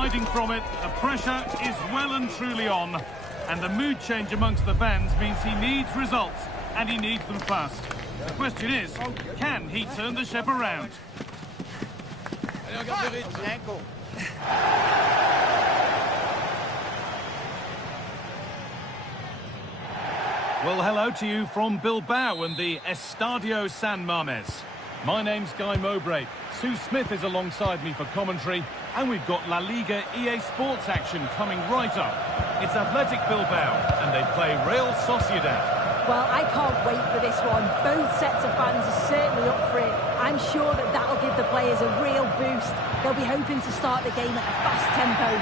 hiding from it. The pressure is well and truly on. And the mood change amongst the fans means he needs results, and he needs them fast. The question is, can he turn the ship around? Well, hello to you from Bilbao and the Estadio San Mamés. My name's Guy Mowbray. Sue Smith is alongside me for commentary, and we've got Laliga EA Sports action coming right up. It's Athletic Bilbao, and they play Real Sociedad. Well, I can't wait for this one. Both sets of fans are certainly up for it. I'm sure that that'll give the players a real boost. They'll be hoping to start the game at a fast tempo.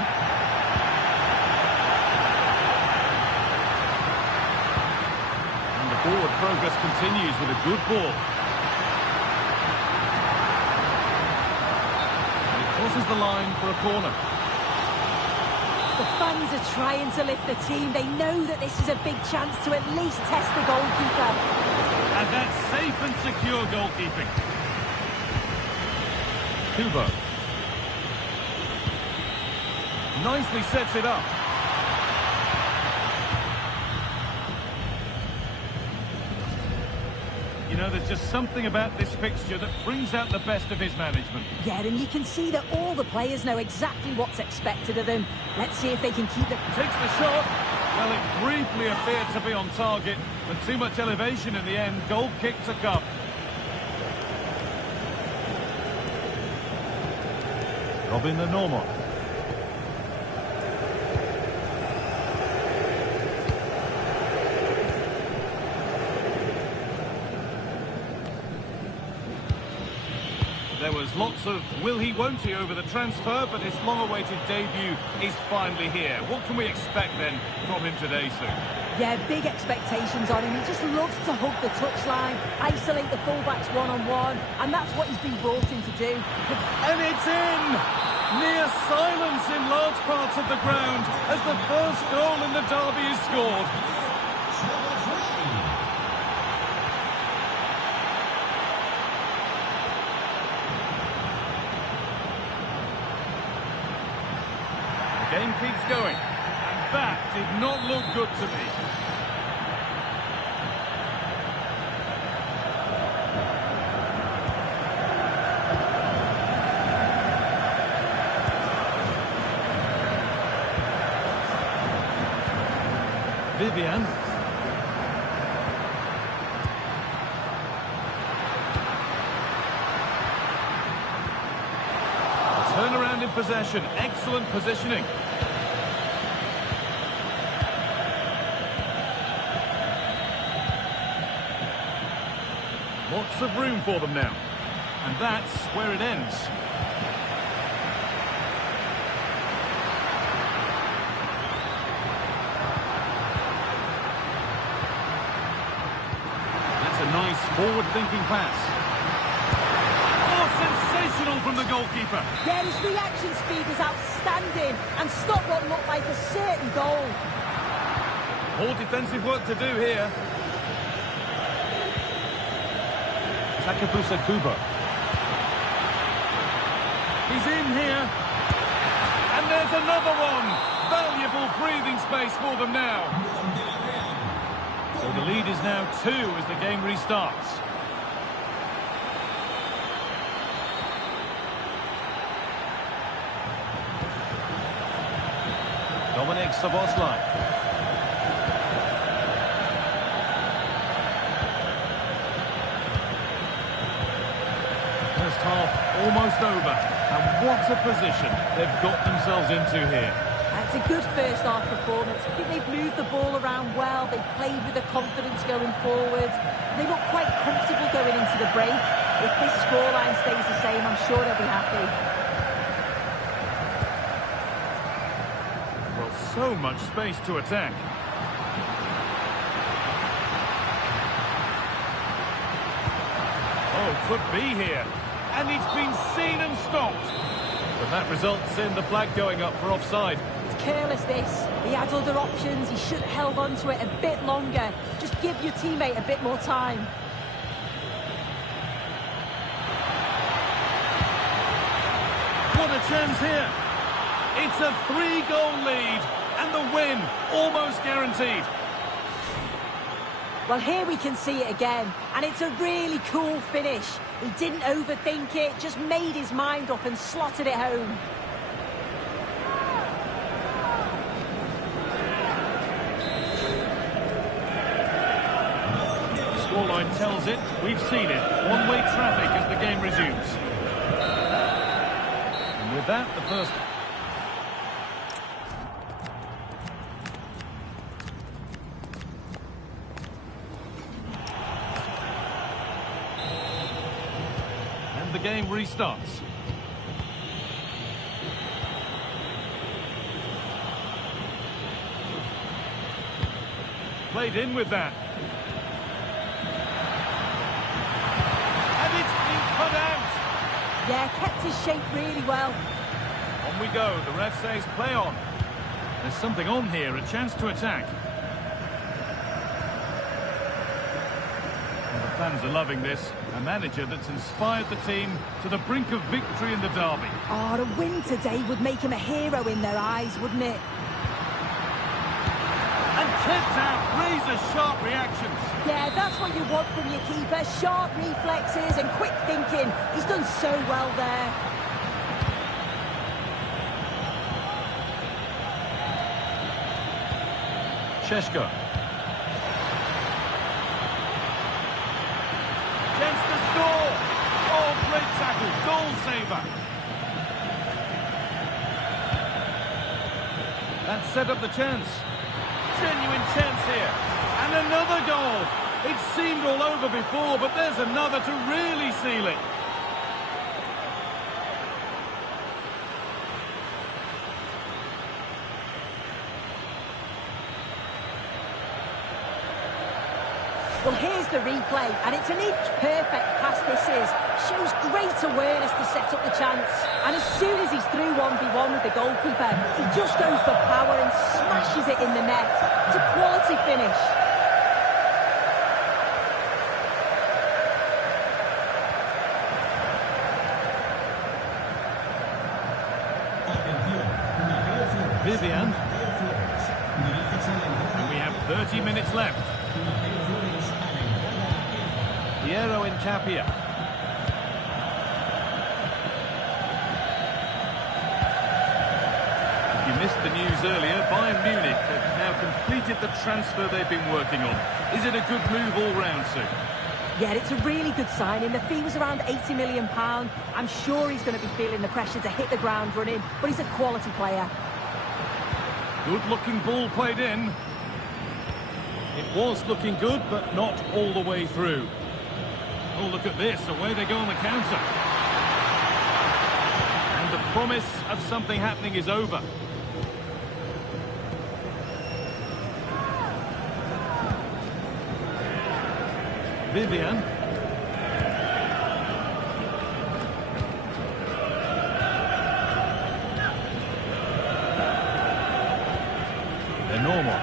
And the forward progress continues with a good ball. Crosses the line for a corner. The fans are trying to lift the team. They know that this is a big chance to at least test the goalkeeper. And that's safe and secure goalkeeping. Kubo. Nicely sets it up. You know, there's just something about this fixture that brings out the best of his management. Yeah, and you can see that all the players know exactly what's expected of them. Let's see if they can keep it. Takes the shot. Well, it briefly appeared to be on target, but too much elevation in the end. Goal kick to come. Robin the Normand. There was lots of will he, won't he over the transfer, but his long-awaited debut is finally here. What can we expect then from him today, Sue? Yeah, big expectations on him. He just loves to hug the touchline, isolate the fullbacks one-on-one, and that's what he's been brought in to do. And it's in! Near silence in large parts of the ground as the first goal in the derby is scored. Game keeps going, and that did not look good to me. Vivian. Turnaround in possession, excellent positioning. Lots of room for them now. And that's where it ends. That's a nice forward-thinking pass. Oh, sensational from the goalkeeper. Yeah, his reaction speed was outstanding and stopped what looked like a certain goal. More defensive work to do here. Takabusa Kubo. He's in here. And there's another one. Valuable breathing space for them now. So the lead is now 2 as the game restarts. Dominic Szoboszlai. First half almost over, and what a position they've got themselves into here. That's a good first half performance. I think they've moved the ball around well, they've played with the confidence going forward. They look quite comfortable going into the break. If this scoreline stays the same, I'm sure they'll be happy. Well, so much space to attack. Oh, could be here. And it's been seen and stopped. But that results in the flag going up for offside. It's careless, this. He had other options. He should have held on to it a bit longer. Just give your teammate a bit more time. What a chance here. It's a 3-goal lead, and the win almost guaranteed. Well, here we can see it again, and it's a really cool finish. He didn't overthink it, just made his mind up and slotted it home. Scoreline tells it, we've seen it. One-way traffic as the game resumes. And with that, the first... And the game restarts. Played in with that. Yeah, kept his shape really well. On we go. The ref says play on. There's something on here, a chance to attack. Well, the fans are loving this. A manager that's inspired the team to the brink of victory in the derby. Oh, the win today would make him a hero in their eyes, wouldn't it? And kept out, razor-sharp reactions. Yeah, that's what you want from your keeper. Sharp reflexes and quick thinking. He's done so well there. Šeško. Chance to score. Oh, great tackle. Goal saver. That set up the chance. Genuine chance here. And another goal. It seemed all over before, but there's another to really seal it. Well, here's the replay, and it's an inch-perfect pass this is. Shows great awareness to set up the chance. And as soon as he's through 1v1 with the goalkeeper, he just goes for power and smashes it in the net. It's a quality finish. Vivian. And we have 30 minutes left. Piero in Capia. If you missed the news earlier, Bayern Munich have now completed the transfer they've been working on. Is it a good move all round, Sue? Yeah, it's a really good signing. The fee was around £80 million. I'm sure he's going to be feeling the pressure to hit the ground running, but he's a quality player. Good-looking ball played in. It was looking good, but not all the way through. Oh, look at this. Away they go on the counter. And the promise of something happening is over. Vivian. They're normal.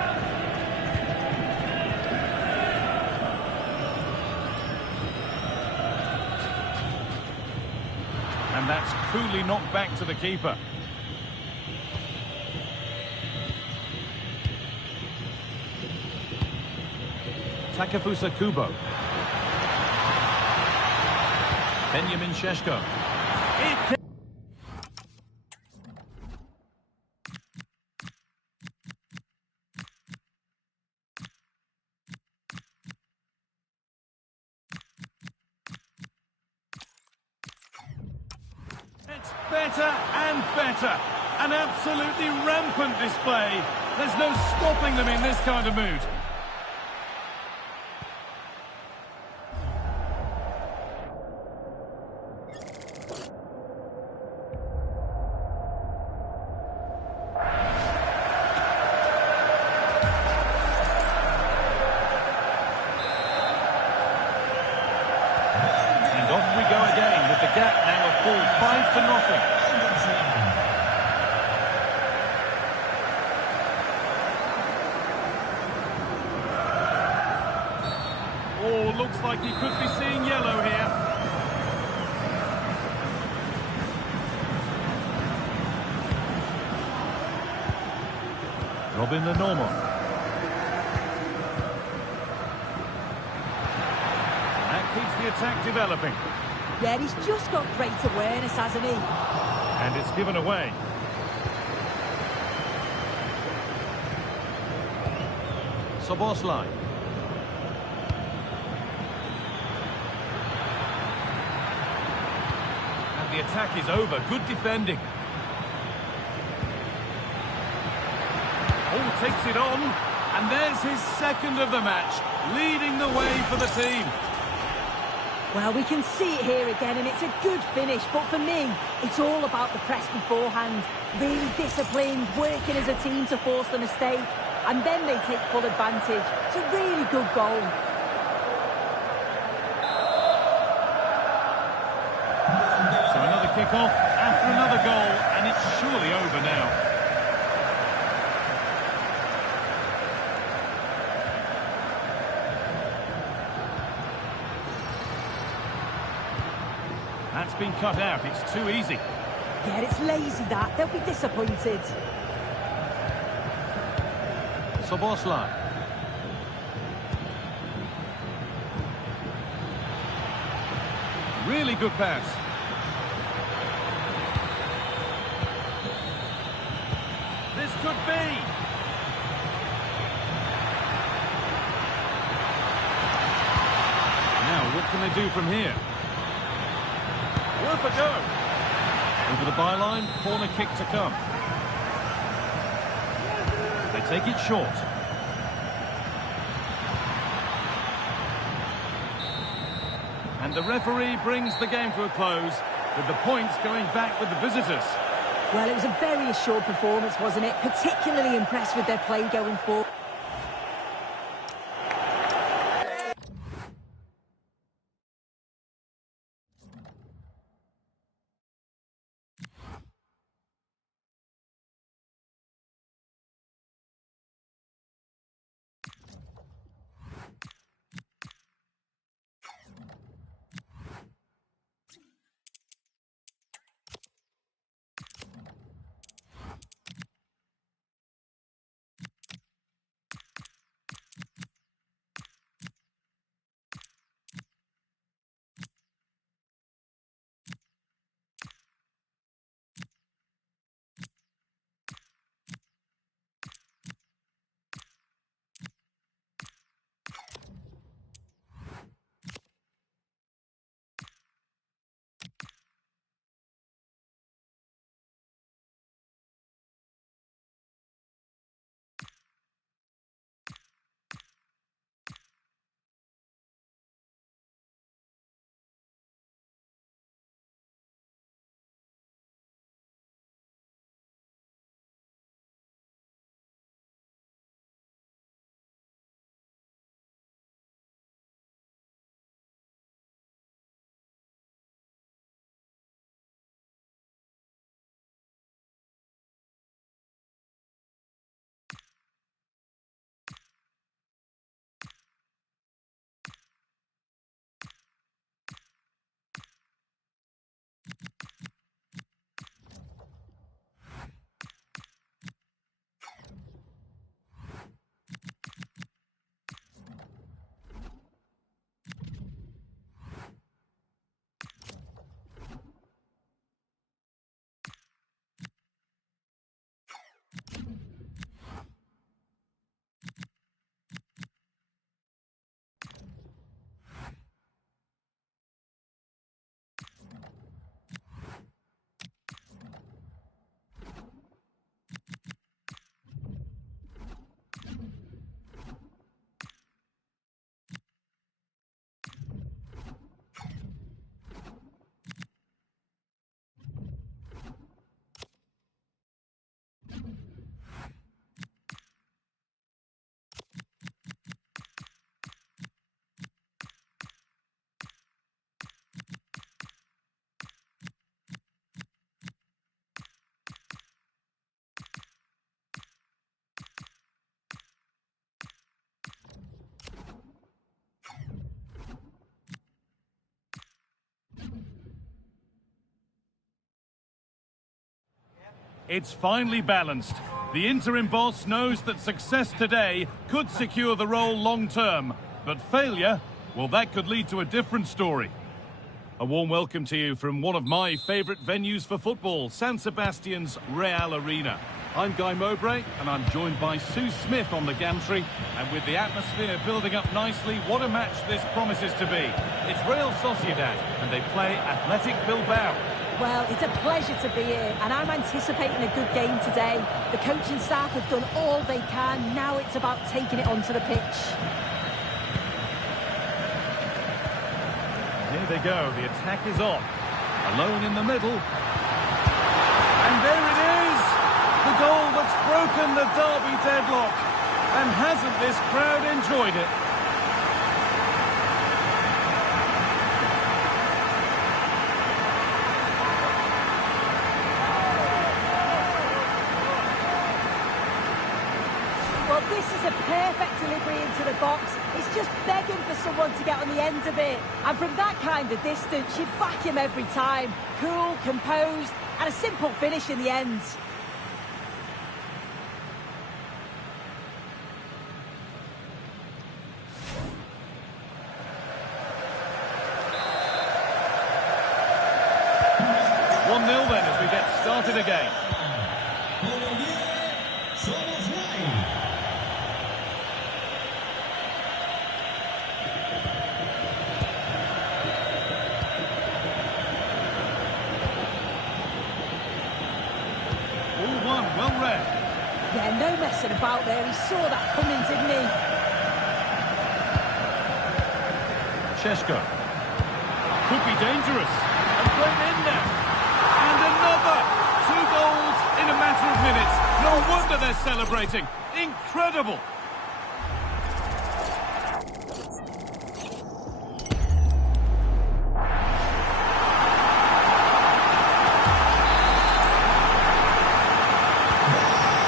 And that's coolly knocked back to the keeper. Takefusa Kubo. Benjamin Šeško. It's better and better. An absolutely rampant display. There's no stopping them in this kind of mood. And off we go again with the gap now a full 5-0. Oh, looks like he could be seeing yellow here. Robin Lenormand. That keeps the attack developing. Yeah, he's just got great awareness, hasn't he? And it's given away. Soboslai. And the attack is over. Good defending. Oh, takes it on. And there's his second of the match, leading the way for the team. Well, we can see it here again, and it's a good finish. But for me, it's all about the press beforehand. Really disciplined, working as a team to force the mistake. And then they take full advantage. It's a really good goal. So another kick-off after another goal, and it's surely over now. That's been cut out. It's too easy. Yeah, it's lazy, that. They'll be disappointed. Soboslai. Really good pass. This could be. Now, what can they do from here? Worth a go. Over the byline, corner kick to come. They take it short. And the referee brings the game to a close, with the points going back with the visitors. Well, it was a very assured performance, wasn't it? Particularly impressed with their play going forward. It's finely balanced. The interim boss knows that success today could secure the role long-term, but failure, well, that could lead to a different story. A warm welcome to you from one of my favourite venues for football, San Sebastian's Real Arena. I'm Guy Mowbray, and I'm joined by Sue Smith on the gantry. And with the atmosphere building up nicely, what a match this promises to be. It's Real Sociedad, and they play Athletic Bilbao. Well, it's a pleasure to be here, and I'm anticipating a good game today. The coaching staff have done all they can. Now it's about taking it onto the pitch. Here they go. The attack is on. Alone in the middle. And there it is! The goal that's broken the derby deadlock. And hasn't this crowd enjoyed it? Well, this is a perfect delivery into the box. It's just begging for someone to get on the end of it. And from that kind of distance, you back him every time. Cool, composed, and a simple finish in the end. Then as we get started again. All one, well read. Yeah, no messing about there. He saw that coming, didn't he? Sheshko. Could be dangerous. And played in there. And another! 2 goals in a matter of minutes. No wonder they're celebrating. Incredible!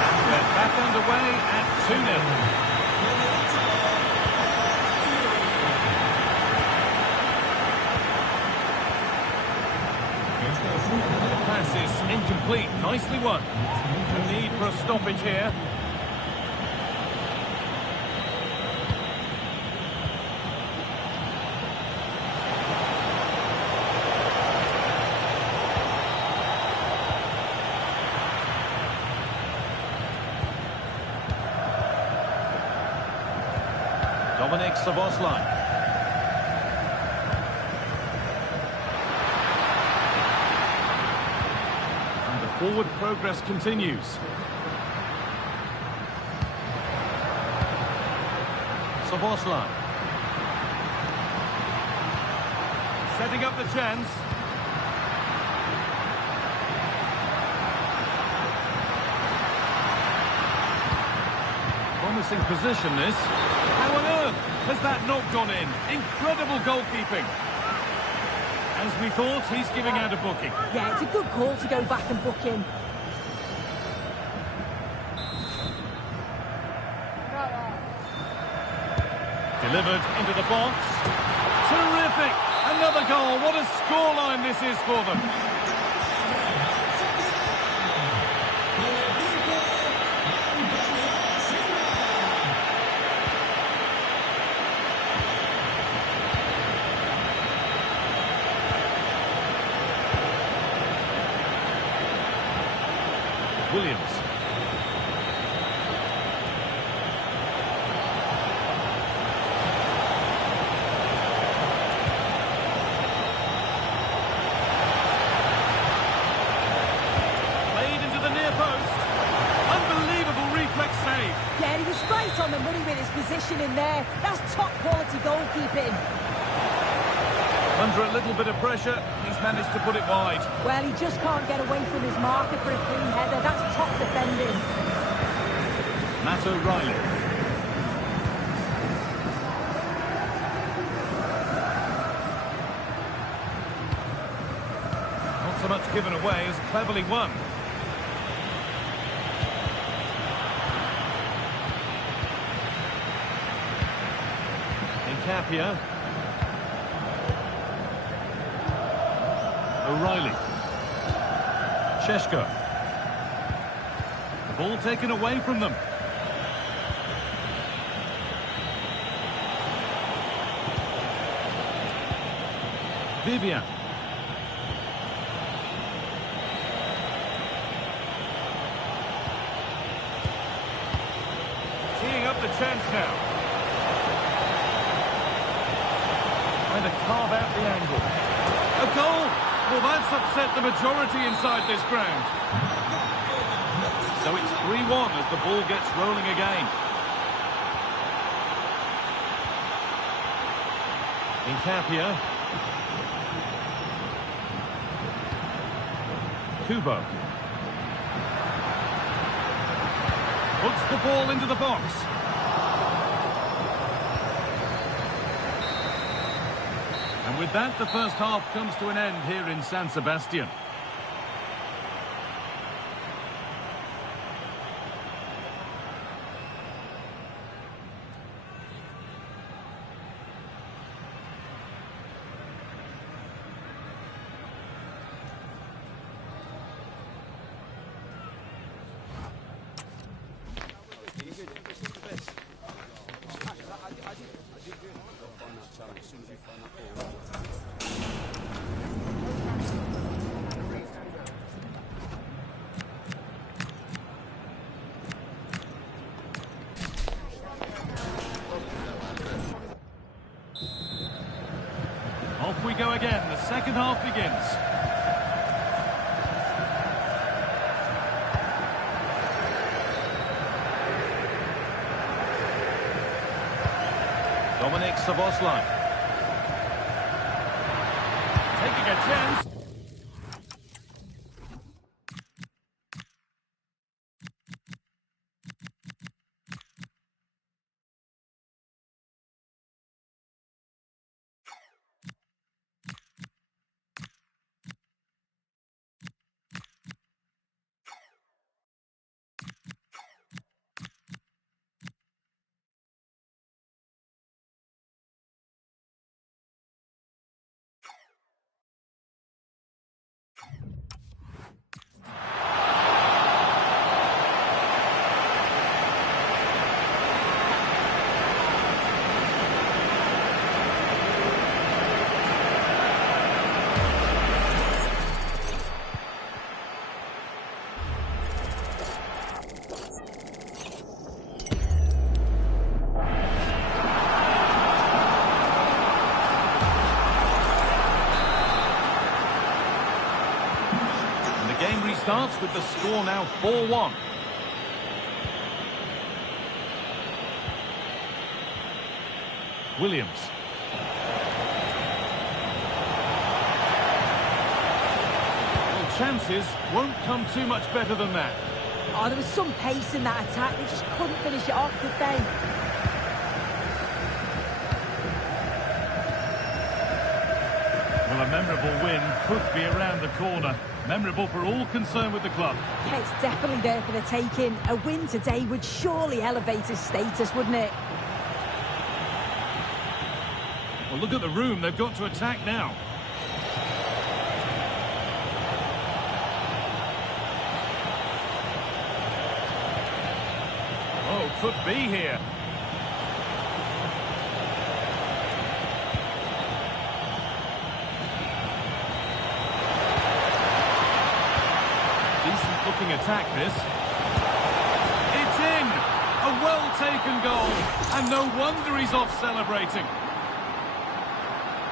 And we're back underway at 2-0. Pass is incomplete, nicely won. No need for a stoppage here. Dominic Szoboszlai. Forward progress continues. Szoboszlai. Setting up the chance. Promising position this. How on earth has that not gone in? Incredible goalkeeping. As we thought, he's giving out a booking. Yeah, it's a good call to go back and book him. Delivered into the box. Terrific! Another goal. What a scoreline this is for them. Williams. Played into the near post. Unbelievable reflex save. Yeah, he was right on the money with his position in there. That's top quality goalkeeping. Under a little bit of pressure, he's managed to put it wide. Well, he just can't get away from his marker for a clean header. That's top defending. Matt O'Reilly. Not so much given away as cleverly won. Incapia. O'Reilly. Sheshko. ball taken away from them. Vivian. Teeing up the chance now. Trying to carve out the angle. A goal! Well, that's upset the majority inside this ground. So it's 3-1 as the ball gets rolling again. Incapia. Kubo. Puts the ball into the box. And with that, the first half comes to an end here in San Sebastian. Off we go again. The second half begins. Dominic Szoboszlai. Taking a chance. Starts with the score now 4-1. Williams. Well, chances won't come too much better than that. Oh, there was some pace in that attack. They just couldn't finish it off, could they? Well, a memorable win could be around the corner. Memorable for all concerned with the club. Yeah, it's definitely there for the taking. A win today would surely elevate his status, wouldn't it? Well, look at the room. They've got to attack now. Oh, could be here. Looking attack this. It's in! A well-taken goal. And no wonder he's off celebrating.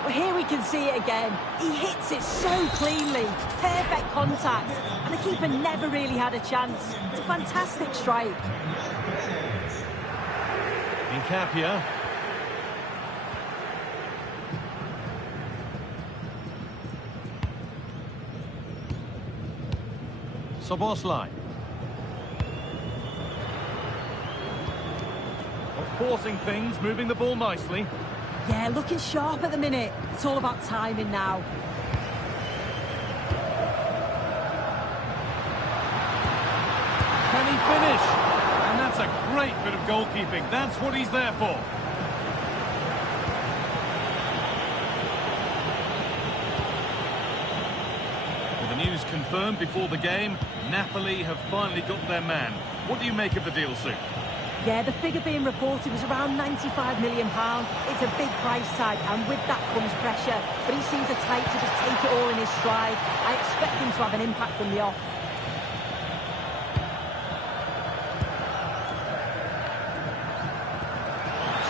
Well, here we can see it again. He hits it so cleanly. Perfect contact. And the keeper never really had a chance. It's a fantastic strike. Incapia. Szoboszlai. Forcing things, moving the ball nicely. Yeah, looking sharp at the minute. It's all about timing now. Can he finish? And that's a great bit of goalkeeping. That's what he's there for. With the news confirmed before the game, Napoli have finally got their man. What do you make of the deal, Sue? Yeah, the figure being reported was around £95 million. It's a big price tag, and with that comes pressure. But he seems a type to just take it all in his stride. I expect him to have an impact from the off.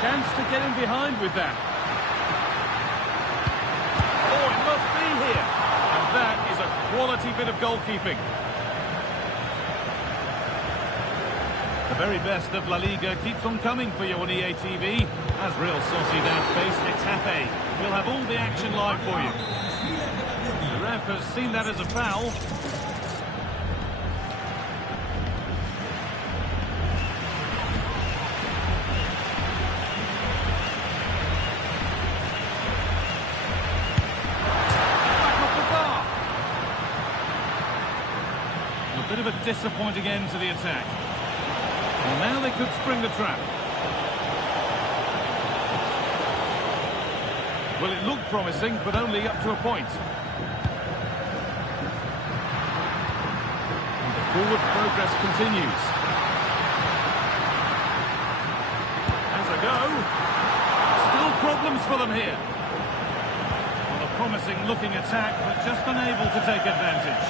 Chance to get in behind with that. Oh, it must be here. And that is a quality bit of goalkeeping. The very best of La Liga keeps on coming for you on EA TV. As Real Sociedad face Getafe, we'll have all the action live for you. The ref has seen that as a foul. A bit of a disappointing end to the attack. Well, now they could spring the trap. Well, it looked promising, but only up to a point. And the forward progress continues. Has a go. Still problems for them here. Well, a promising looking attack, but just unable to take advantage.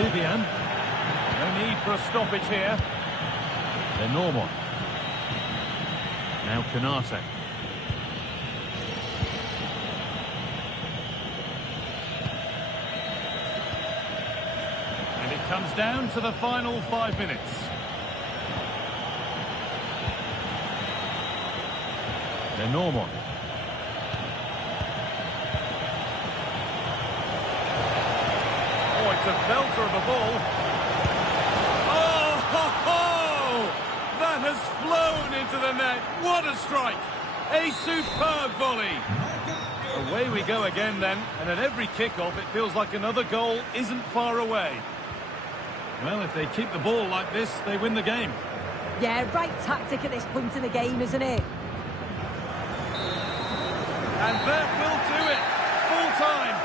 Vivian. No need for a stoppage here. They're normal. Now Canate. And it comes down to the final 5 minutes. They're normal. Oh, it's a belter of a ball. That has flown into the net. What a strike. A superb volley. Away we go again then. And at every kick-off, it feels like another goal isn't far away. Well, if they keep the ball like this, they win the game. Yeah, right tactic at this point in the game, isn't it? And that will do it. Full time.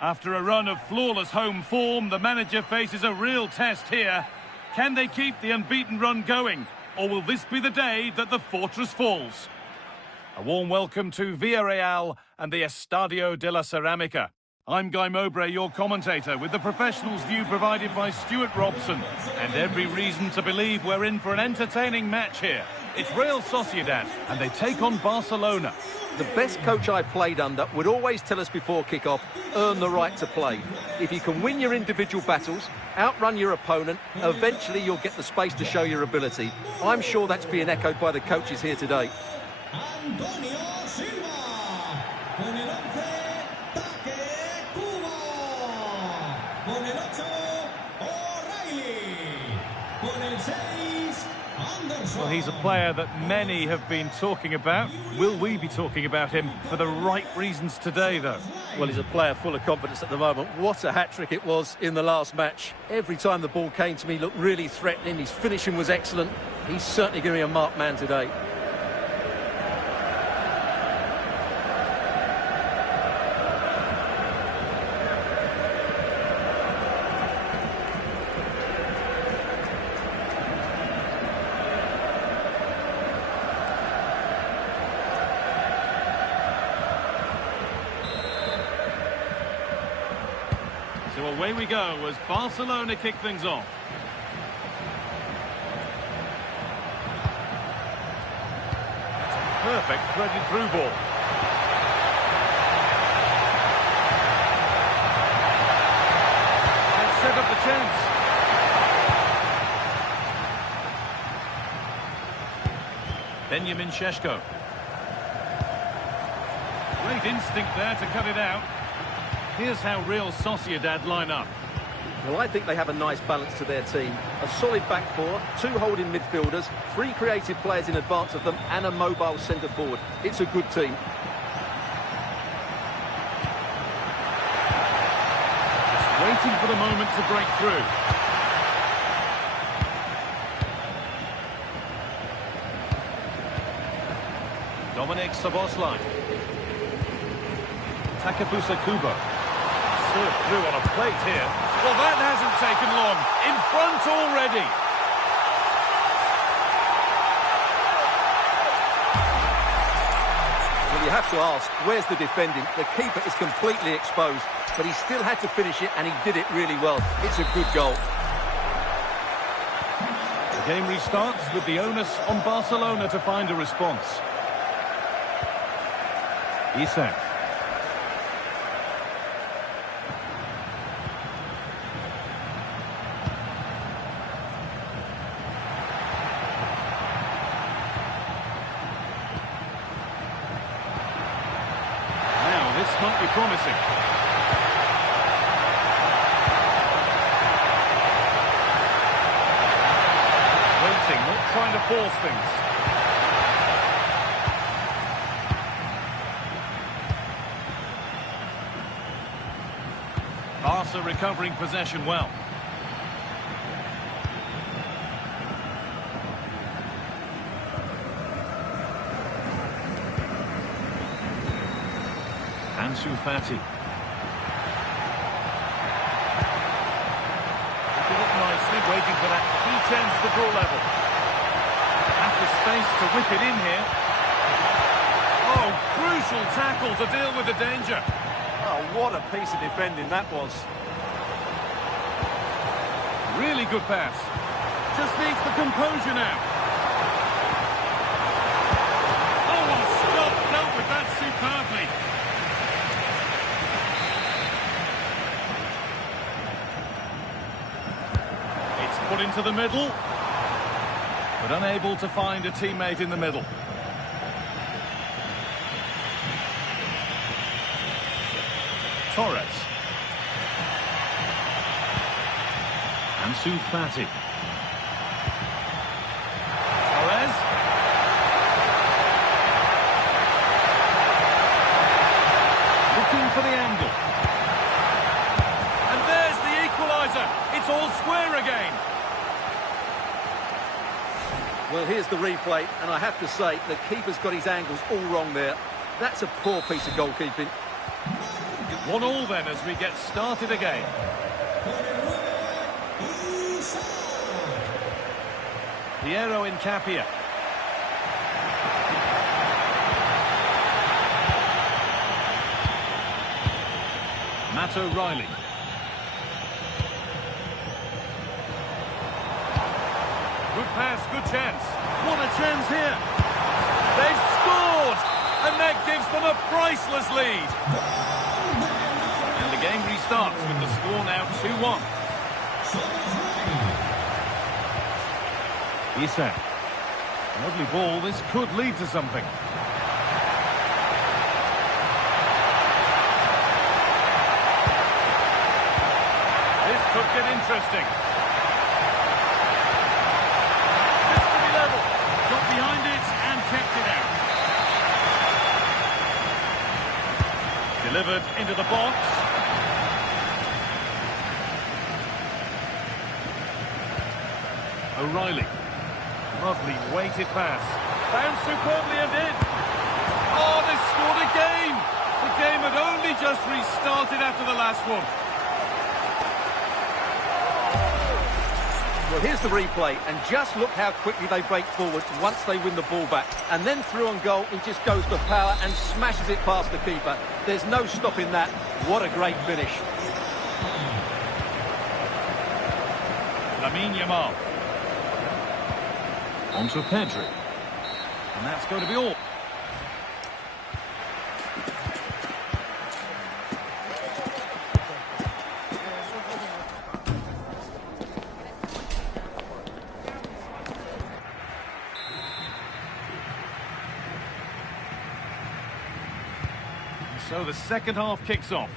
After a run of flawless home form, the manager faces a real test here. Can they keep the unbeaten run going, or will this be the day that the fortress falls? A warm welcome to Villarreal and the Estadio de la Ceramica. I'm Guy Mowbray, your commentator, with the professionals' view provided by Stuart Robson. And every reason to believe we're in for an entertaining match here. It's Real Sociedad, and they take on Barcelona. The best coach I played under would always tell us before kick-off, earn the right to play. If you can win your individual battles, outrun your opponent, eventually you'll get the space to show your ability. I'm sure that's being echoed by the coaches here today. Well, he's a player that many have been talking about. Will we be talking about him for the right reasons today, though? Well, he's a player full of confidence at the moment. What a hat-trick it was in the last match. Every time the ball came to me, he looked really threatening. His finishing was excellent. He's certainly going to be a marked man today. So away we go as Barcelona kick things off. It's a perfect threaded through ball. And set up the chance. Benjamin Šeško. Great instinct there to cut it out. Here's how Real Sociedad line up. Well, I think they have a nice balance to their team. A solid back four, two holding midfielders, three creative players in advance of them, and a mobile centre forward. It's a good team. Just waiting for the moment to break through. Dominik Szoboszlai. Takefusa Kubo. Served through on a plate here. Well, that hasn't taken long. In front already. Well, you have to ask, where's the defending? The keeper is completely exposed, but he still had to finish it, and he did it really well. It's a good goal. The game restarts with the onus on Barcelona to find a response. Isak. Might be promising. Waiting, not trying to force things. Barca recovering possession well. Ansu Fati. Looking up nicely, waiting for that key chance to draw level. Has the space to whip it in here. Oh, crucial tackle to deal with the danger. Oh, what a piece of defending that was. Really good pass. Just needs the composure now. Oh, a stop, dealt with that superbly. Put into the middle, but unable to find a teammate in the middle. Torres. Ansu Fati. Torres. Looking for the angle. And there's the equaliser. It's all square again. Well, here's the replay, and I have to say, the keeper's got his angles all wrong there. That's a poor piece of goalkeeping. 1-1 then as we get started again. Piero Incapia. Matt O'Reilly. Good pass, good chance. What a chance here. They've scored! And that gives them a priceless lead. And the game restarts with the score now 2-1. Isak. Lovely ball. This could lead to something. This could get interesting. This to be level. Got behind it and kept it out. Delivered into the box. O'Reilly. Lovely weighted pass. Found superbly and in. Oh, they scored again. The game had only just restarted after the last one. Well, here's the replay, and just look how quickly they break forward once they win the ball back. And then through on goal, he just goes for power and smashes it past the keeper. There's no stopping that. What a great finish. Lamine Yamal. On to Pedri. And that's going to be all. So the second half kicks off.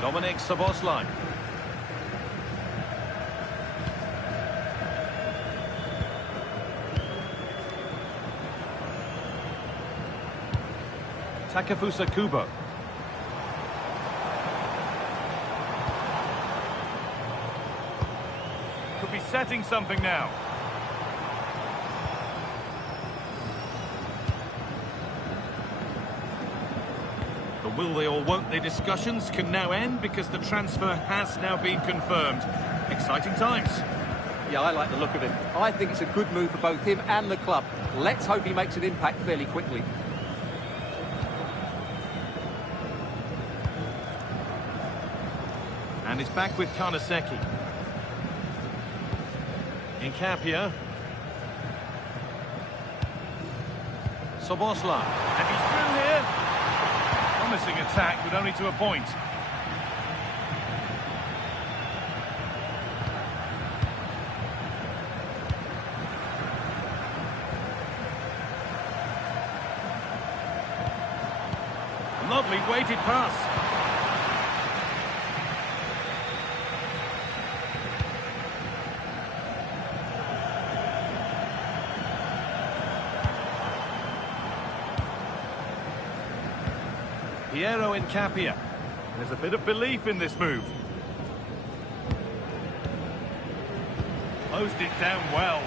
Dominic Szoboszlai. Takefusa Kubo. Could be setting something now. The will they or won't they discussions can now end because the transfer has now been confirmed. Exciting times. Yeah, I like the look of him. I think it's a good move for both him and the club. Let's hope he makes an impact fairly quickly. And it's back with Karnaseki. Incapia. Szoboszlai. And he's through here. Promising attack, but only to a point. Lovely weighted pass. Piero Incapia. There's a bit of belief in this move. Closed it down well.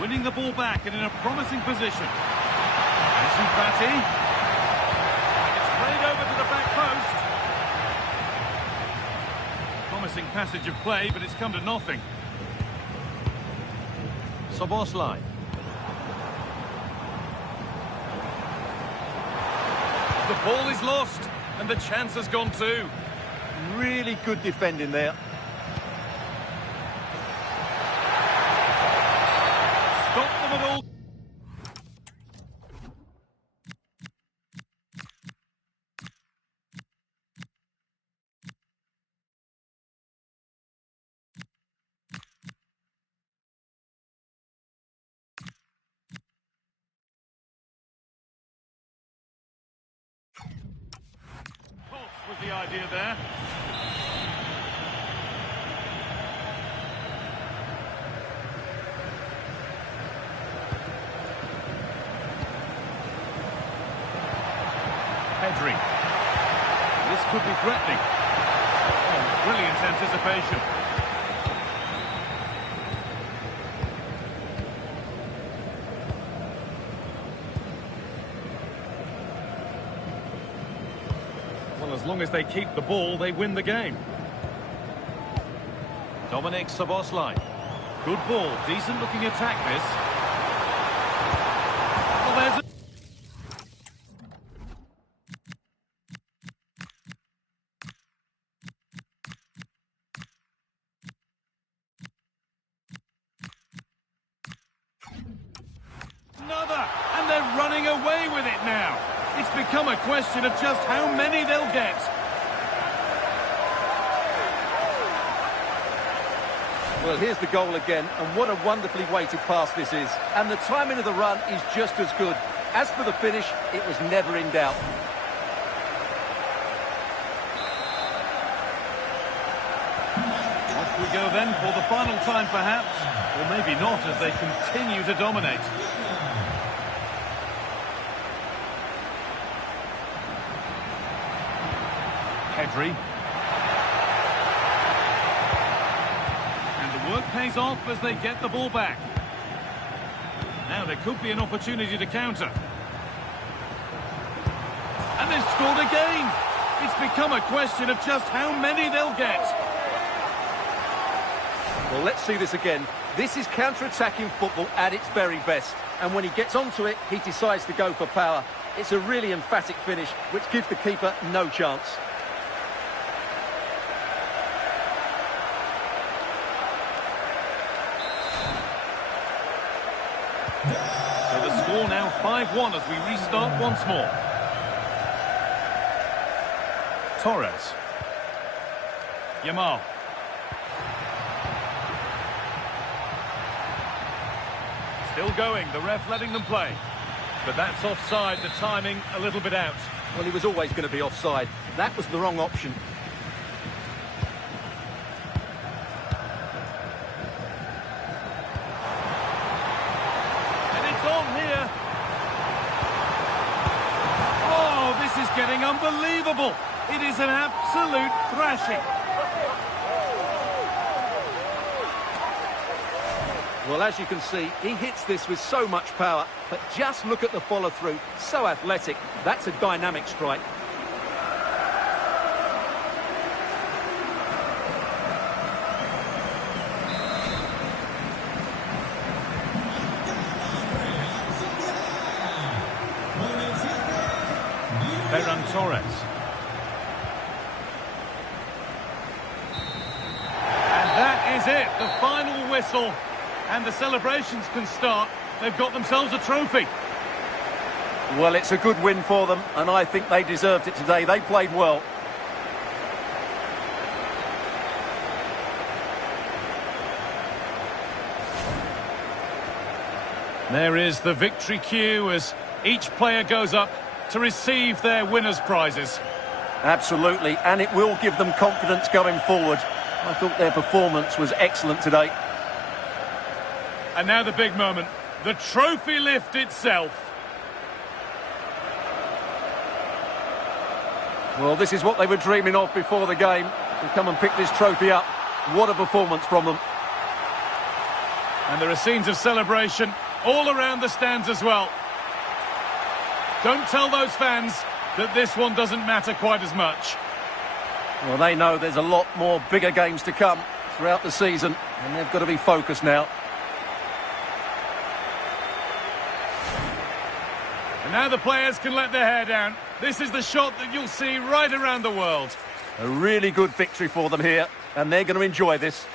Winning the ball back and in a promising position. Ansu Fati. It's played over to the back post. Promising passage of play, but it's come to nothing. Szoboszlai. The ball is lost, and the chance has gone too. Really good defending there. Stop them at all. Was the idea there. Pedri. This could be threatening. Oh, brilliant anticipation. Well, as long as they keep the ball, they win the game. Dominic Szoboszlai. Good ball, decent looking attack this. Well, there's another, and they're running away with it now. It's become a question of just how many they'll get. Well, here's the goal again, and what a wonderfully weighted pass this is. And the timing of the run is just as good. As for the finish, it was never in doubt. Off we go then for the final time perhaps, or maybe not as they continue to dominate. Pedri. Work pays off as they get the ball back. Now there could be an opportunity to counter. And they've scored again. It's become a question of just how many they'll get. Well, let's see this again. This is counter-attacking football at its very best. And when he gets onto it, he decides to go for power. It's a really emphatic finish, which gives the keeper no chance. So the score now 5-1 as we restart once more. Torres. Yamal. Still going, the ref letting them play. But that's offside, the timing a little bit out. Well, he was always going to be offside. That was the wrong option. Getting unbelievable. It is an absolute thrashing. Well, as you can see, he hits this with so much power, but just look at the follow-through. So athletic. That's a dynamic strike. Torres. And that is it, the final whistle. And the celebrations can start. They've got themselves a trophy. Well, it's a good win for them, and I think they deserved it today. They played well. There is the victory cue as each player goes up to receive their winners' prizes. Absolutely, and it will give them confidence going forward. I thought their performance was excellent today. And now the big moment, the trophy lift itself. Well, this is what they were dreaming of before the game, to come and pick this trophy up. What a performance from them. And there are scenes of celebration all around the stands as well. Don't tell those fans that this one doesn't matter quite as much. Well, they know there's a lot more bigger games to come throughout the season, and they've got to be focused now. And now the players can let their hair down. This is the shot that you'll see right around the world. A really good victory for them here, and they're going to enjoy this.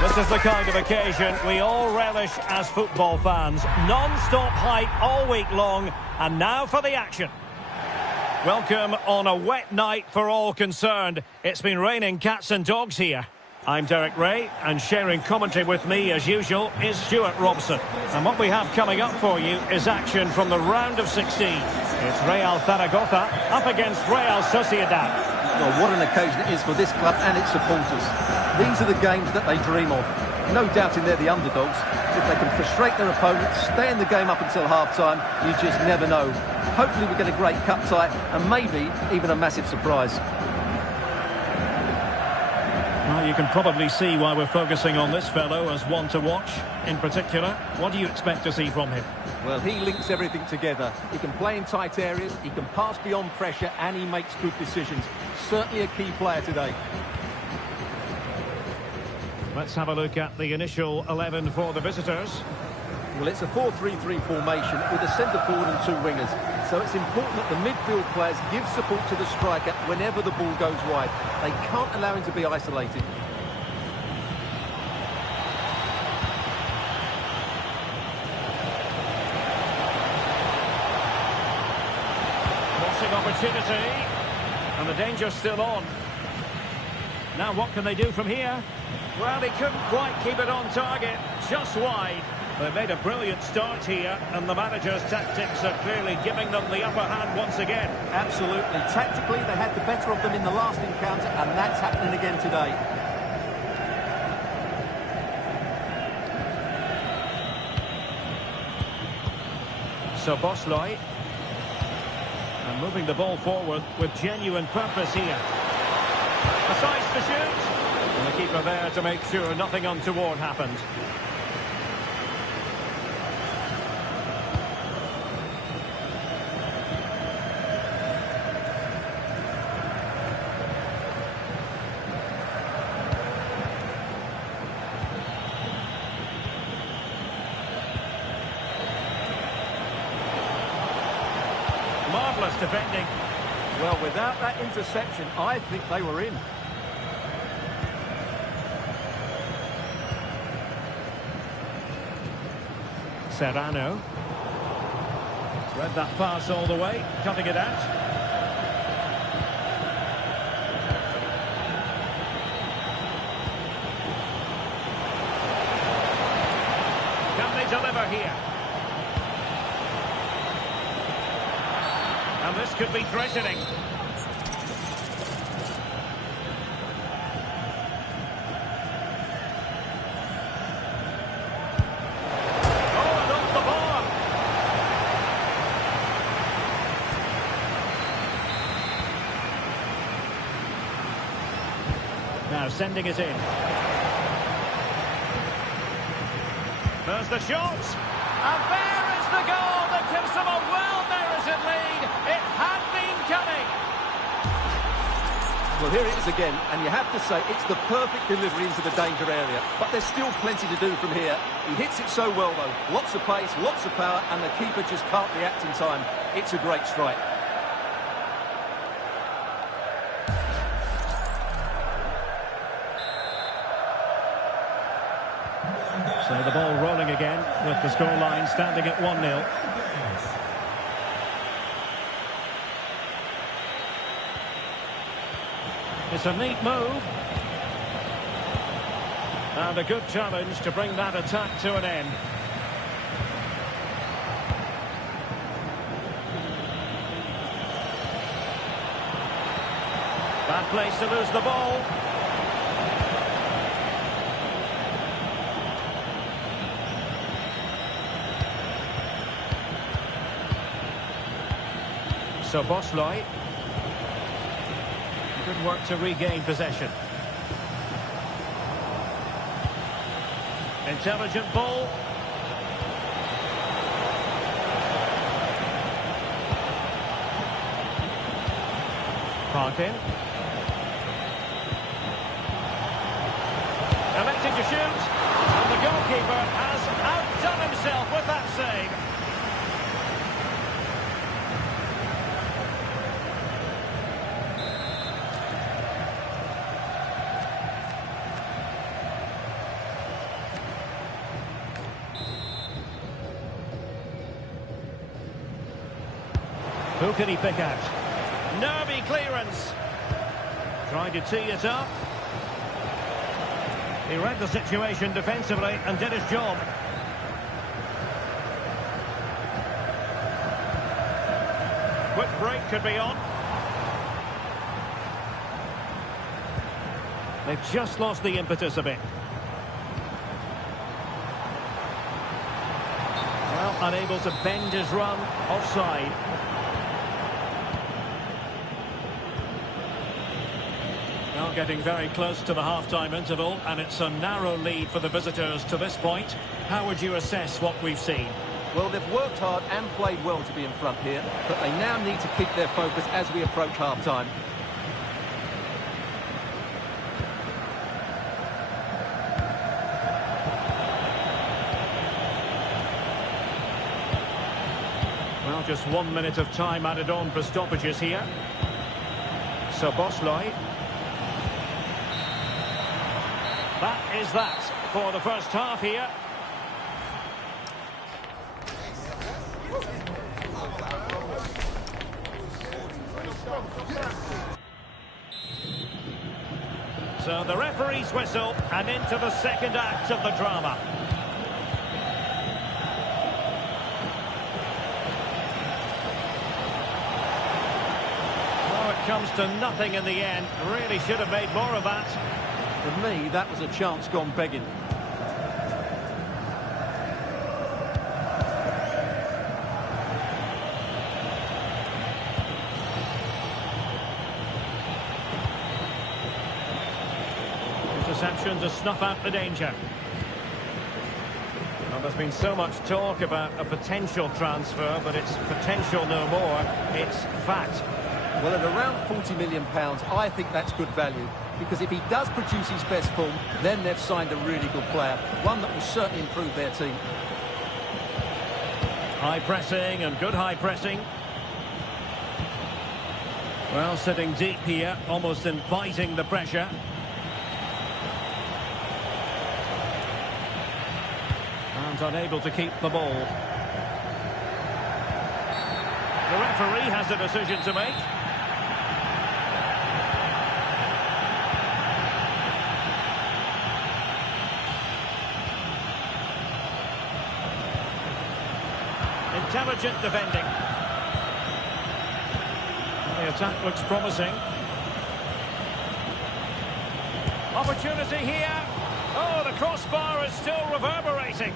This is the kind of occasion we all relish as football fans. Non-stop hype all week long, and now for the action. Welcome on a wet night for all concerned. It's been raining cats and dogs here. I'm Derek Ray, and sharing commentary with me, as usual, is Stuart Robson. And what we have coming up for you is action from the round of 16. It's Real Zaragoza up against Real Sociedad. Well, what an occasion it is for this club and its supporters. These are the games that they dream of. No doubting they're the underdogs. If they can frustrate their opponents, stay in the game up until half-time, you just never know. Hopefully we get a great cup tie and maybe even a massive surprise. Well, you can probably see why we're focusing on this fellow as one to watch. In particular, what do you expect to see from him? Well, he links everything together. He can play in tight areas, he can pass beyond pressure, and he makes good decisions. Certainly a key player today. Let's have a look at the initial 11 for the visitors. Well, it's a 4-3-3 formation with a centre-forward and two wingers. So it's important that the midfield players give support to the striker whenever the ball goes wide. They can't allow him to be isolated. Crossing opportunity. And the danger's still on. Now what can they do from here? Well, they couldn't quite keep it on target. Just wide. They made a brilliant start here, and the manager's tactics are clearly giving them the upper hand once again. Absolutely. Tactically, they had the better of them in the last encounter, and that's happening again today. So Bosley, and moving the ball forward with genuine purpose here. A size to shoot. And the keeper there to make sure nothing untoward happened. Marvellous defending. Well, without that interception, I think they were in. Serrano. Read that pass all the way, cutting it out. Can they deliver here? And this could be threatening. Now sending it in. There's the shot. And there is the goal that gives them a well-merited lead. It had been coming. Well, here it is again, and you have to say it's the perfect delivery into the danger area. But there's still plenty to do from here. He hits it so well, though. Lots of pace, lots of power, and the keeper just can't react in time. It's a great strike. So the ball rolling again with the scoreline standing at 1-0. It's a neat move. And a good challenge to bring that attack to an end. Bad place to lose the ball. So Bosley. Good work to regain possession. Intelligent ball. Parkin. Elected to shoot. And the goalkeeper has outdone himself with that save. Who can he pick out? Nervy clearance. Trying to tee it up. He read the situation defensively and did his job. Quick break could be on. They've just lost the impetus a bit. Well, unable to bend his run. Offside. Now getting very close to the half-time interval, and it's a narrow lead for the visitors to this point. How would you assess what we've seen? Well, they've worked hard and played well to be in front here, but they now need to keep their focus as we approach half-time. Well, just 1 minute of time added on for stoppages here. So Bosley. That is that for the first half here. So the referee's whistle and into the second act of the drama. Oh, it comes to nothing in the end. Really should have made more of that. For me, that was a chance gone begging. Interception to snuff out the danger. Well, there's been so much talk about a potential transfer, but it's potential no more. It's fact. Well, at around £40 million, I think that's good value. Because if he does produce his best form, then they've signed a really good player. One that will certainly improve their team. High pressing and good high pressing. Well, sitting deep here, almost inviting the pressure. And unable to keep the ball. The referee has a decision to make. Intelligent defending. The attack looks promising. Opportunity here. Oh, the crossbar is still reverberating.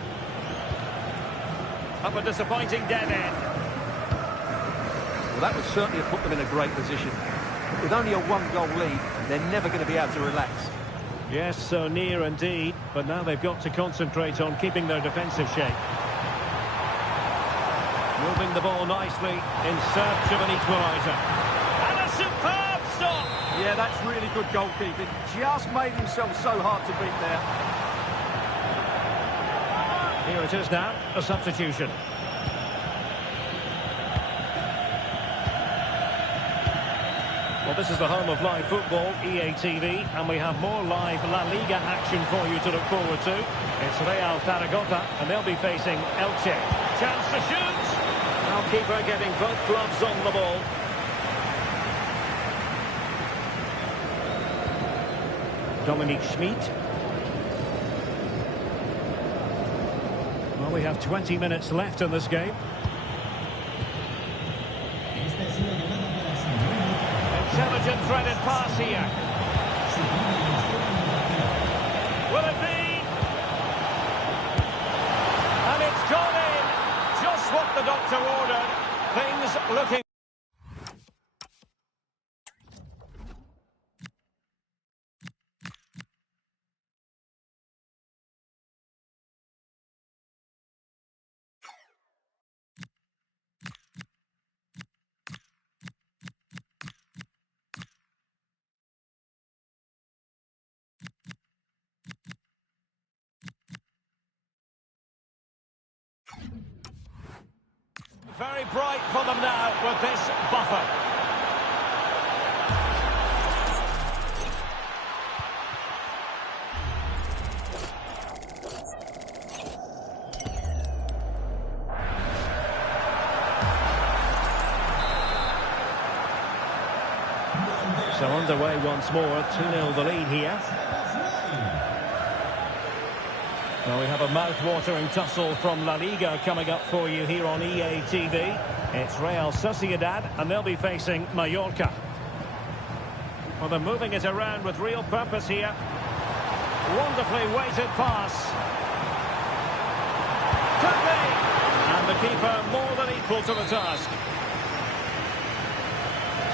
Up a disappointing dead end. Well, that would certainly have put them in a great position. But with only a one-goal lead, they're never going to be able to relax. Yes, so near indeed. But now they've got to concentrate on keeping their defensive shape. Moving the ball nicely in search of an equaliser. And a superb stop! Yeah, that's really good goalkeeping. Just made himself so hard to beat there. Here it is now, a substitution. Well, this is the home of live football, EA TV, and we have more live La Liga action for you to look forward to. It's Real Zaragoza, and they'll be facing Elche. Chance to shoot! Keeper getting both gloves on the ball. Dominic Schmid. Well, we have 20 minutes left in this game. Intelligent threaded pass here. Will it be? And it's gone in. Just what the doctor ordered. Things looking... Very bright for them now with this buffer. So underway once more, 2-0 the lead here. Well, we have a mouth-watering tussle from Laliga coming up for you here on EA TV. It's Real Sociedad, and they'll be facing Mallorca. Well, they're moving it around with real purpose here. Wonderfully weighted pass. Could be! And the keeper more than equal to the task.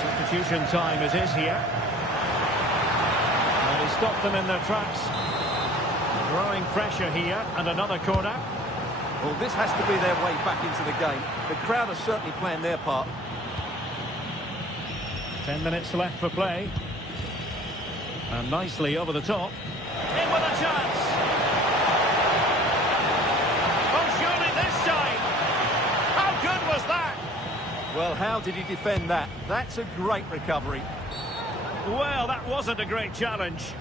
Substitution time it is here. And he stopped them in their tracks. Growing pressure here, and another corner. Well, this has to be their way back into the game. The crowd are certainly playing their part. 10 minutes left for play. And nicely over the top. In with a chance. Oh, surely this time. How good was that? Well, how did he defend that? That's a great recovery. Well, that wasn't a great challenge.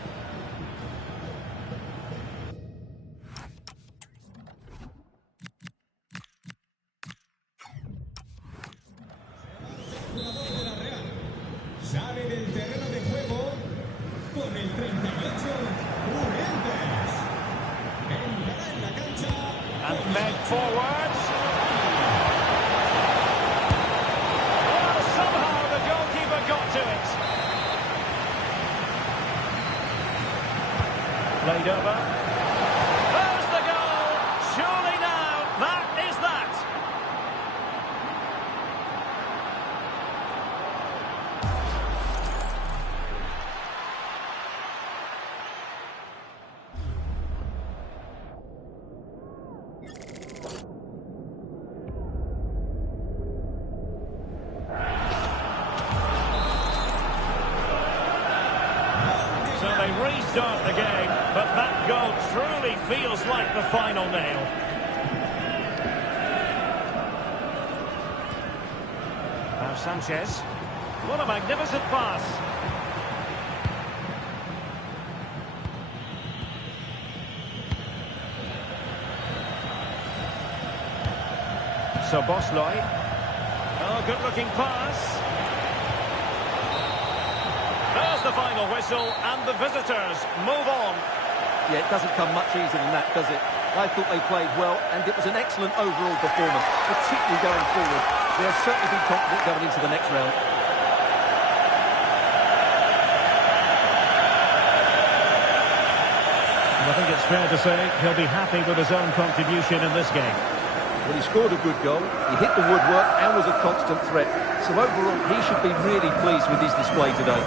Sale del terreno de juego con el 38, Urentes. Entrará en la cancha. And fed forwards. Well, somehow the goalkeeper got to it. Played over. There's the goal. Surely now, that is that. So they restart the game, but that goal truly feels like the final nail. Now Sanchez. What a magnificent pass. So Bosloy. Oh, good-looking pass. There's the final whistle, and the visitors move on. Yeah, it doesn't come much easier than that, does it? I thought they played well, and it was an excellent overall performance, particularly going forward. They'll certainly be confident going into the next round. And I think it's fair to say he'll be happy with his own contribution in this game. Well, he scored a good goal, he hit the woodwork and was a constant threat. So overall, he should be really pleased with his display today.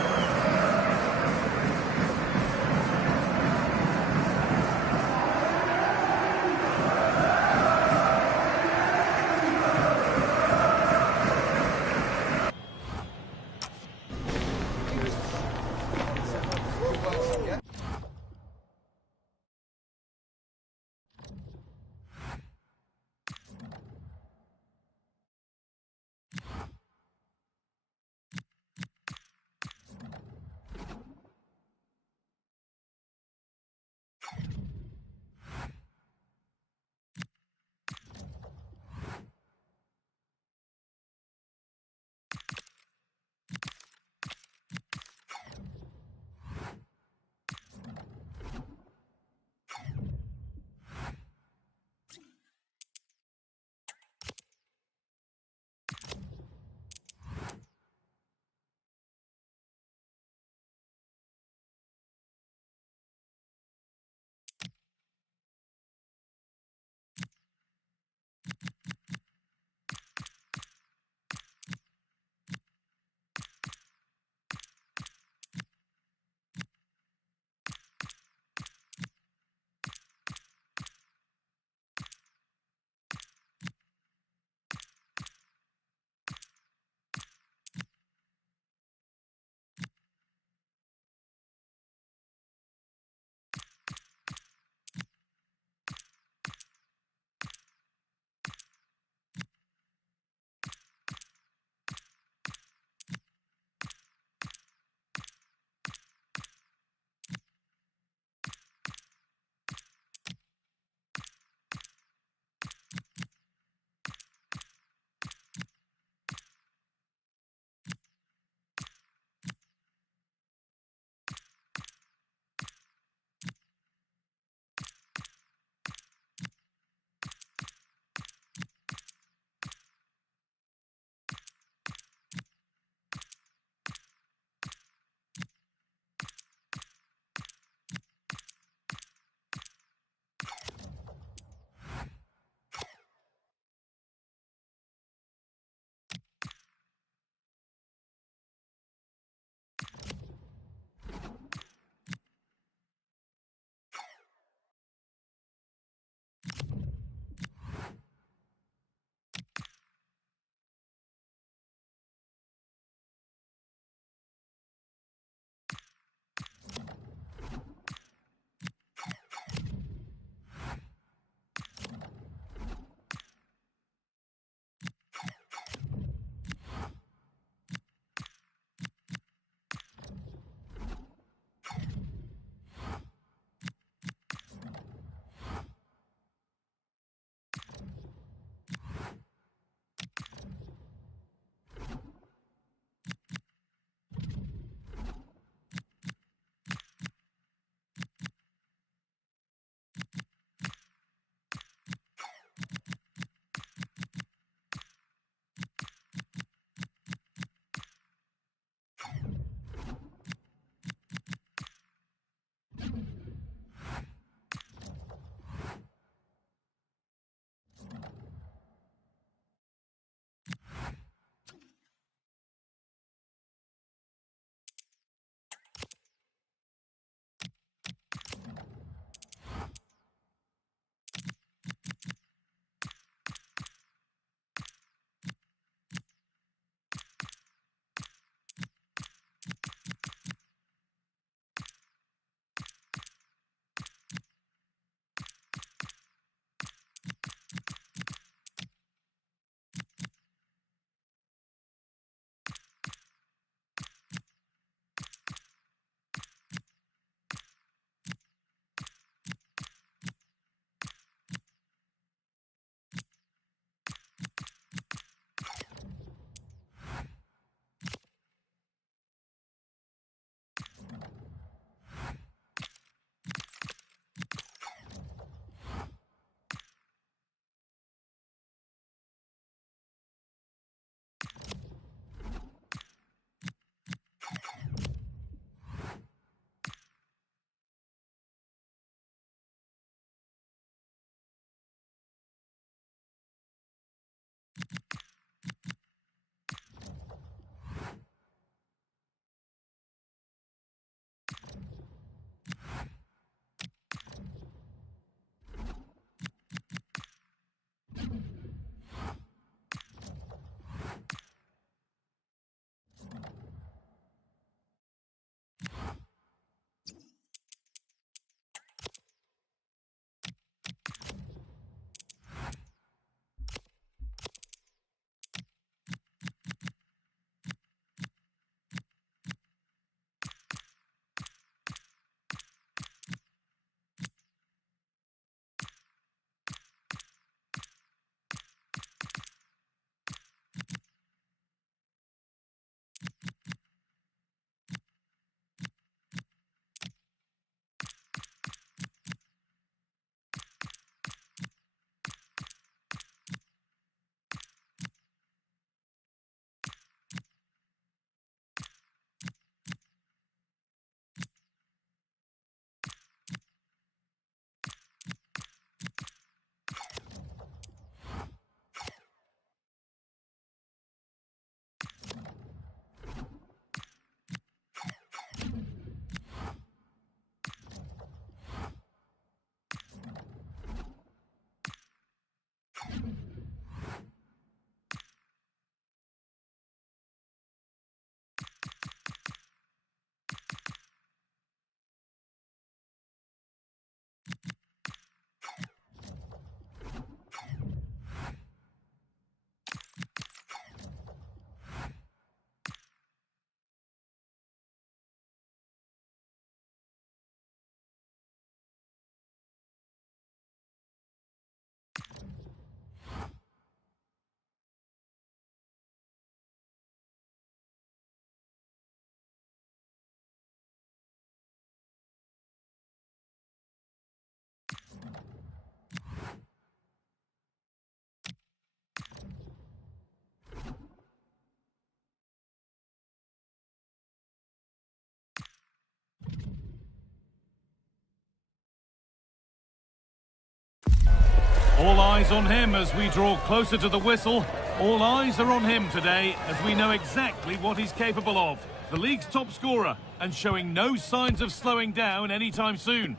All eyes on him as we draw closer to the whistle. All eyes are on him today as we know exactly what he's capable of. The league's top scorer and showing no signs of slowing down anytime soon.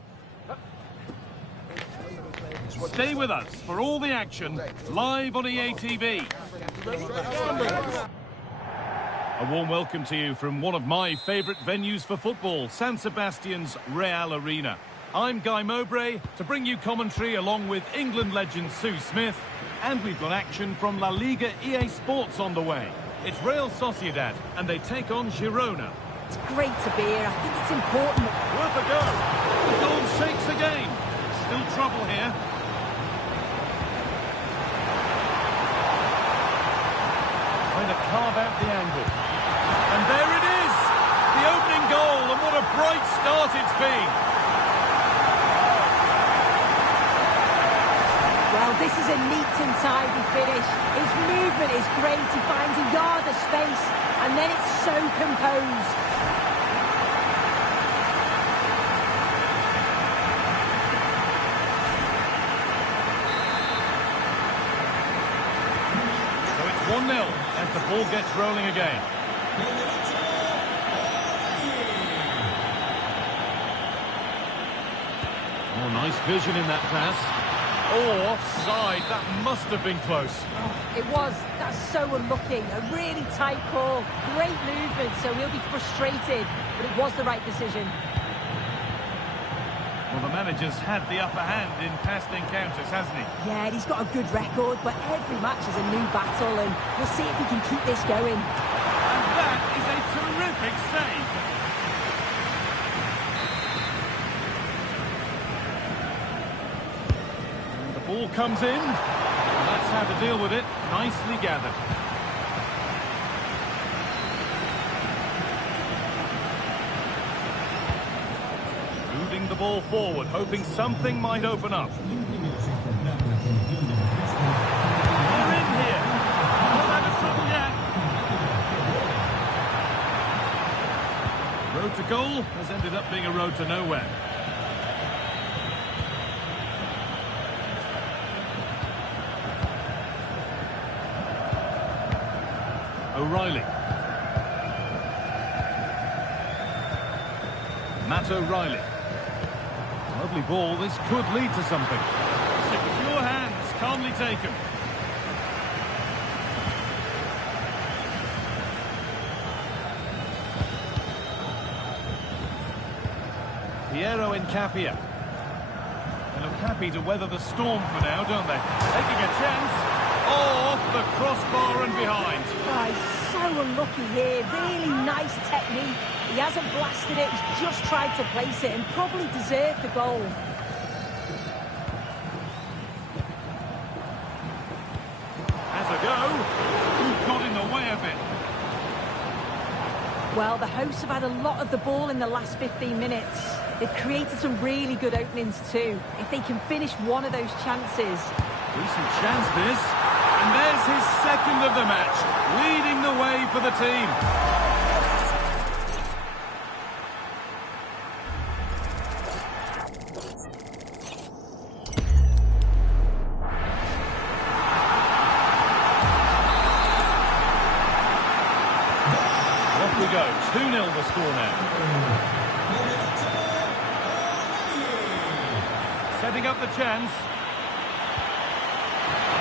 Stay with us for all the action live on EA TV. A warm welcome to you from one of my favourite venues for football, San Sebastian's Real Arena. I'm Guy Mowbray to bring you commentary along with England legend Sue Smith, and we've got action from La Liga EA Sports on the way. It's Real Sociedad and they take on Girona. It's great to be here. I think it's important. Worth a go. The goal shakes again. Still trouble here. Trying to carve out the angle. And there it is! The opening goal, and what a bright start it's been. Well, this is a neat and tidy finish. His movement is great. He finds a yard of space, and then it's so composed. So it's 1-0 as the ball gets rolling again. Oh, nice vision in that pass. Oh, offside. That must have been close. Oh, it was. That's so unlucky. A really tight call. Great movement, so he'll be frustrated. But it was the right decision. Well, the manager's had the upper hand in past encounters, hasn't he? Yeah, he's got a good record, but every match is a new battle, and we'll see if he can keep this going. And that is a terrific save. Ball comes in, and that's how to deal with it. Nicely gathered. Moving the ball forward, hoping something might open up. They're in here. Not out of trouble yet. Road to goal has ended up being a road to nowhere. O'Reilly. Matt O'Reilly. Lovely ball. This could lead to something. Secure hands, calmly taken. Piero Incapia. They look happy to weather the storm for now, don't they? Taking a chance. Oh, off the crossbar and behind. Oh, he's so unlucky here. Really nice technique. He hasn't blasted it. He's just tried to place it and probably deserved the goal. Has a go. Who got in the way of it? Well, the hosts have had a lot of the ball in the last 15 minutes. They've created some really good openings too. If they can finish one of those chances. Decent chance this. And there's his second of the match, leading the way for the team. Off we go, 2-0 the score now. Setting up the chance.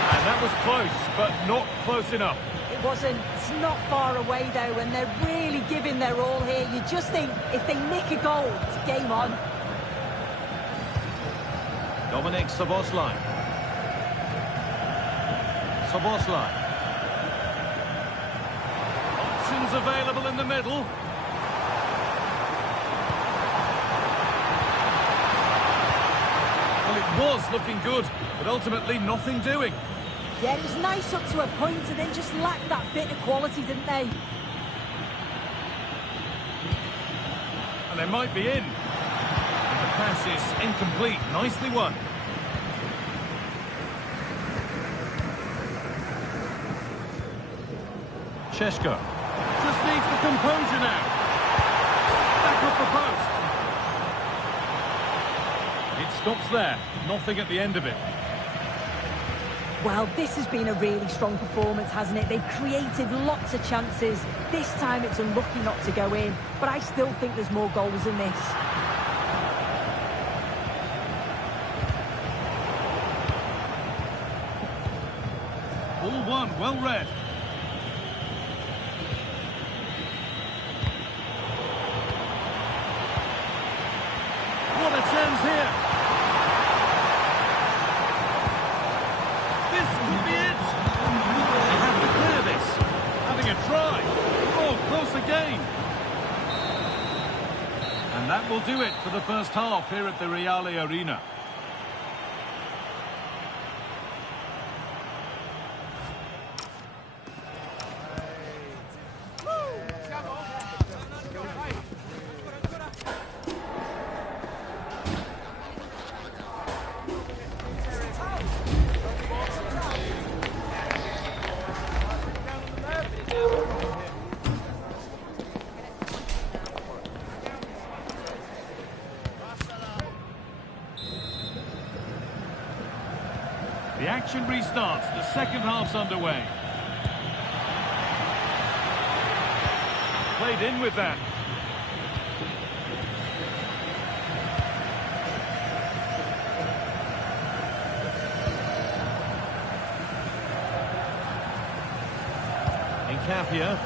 And that was close, but not close enough. It it wasn't. It's not far away, though, and they're really giving their all here. You just think if they nick a goal, it's game on. Dominic Szoboszlai. Szoboszlai. Options available in the middle. Well, it was looking good, but ultimately nothing doing. Yeah, it was nice up to a point, and then just lacked that bit of quality, didn't they? And they might be in. And the pass is incomplete. Nicely won. Šeško. Just needs the composure now. Back up the post. It stops there. Nothing at the end of it. Well, this has been a really strong performance, hasn't it? They've created lots of chances. This time it's unlucky not to go in, but I still think there's more goals in this. Ball one, well read. What a chance here. This could be it. They have to clear this. Having a try. Oh, close again. And that will do it for the first half here at the Reale Arena. The action restarts. The second half's underway. Played in with that. Encapia.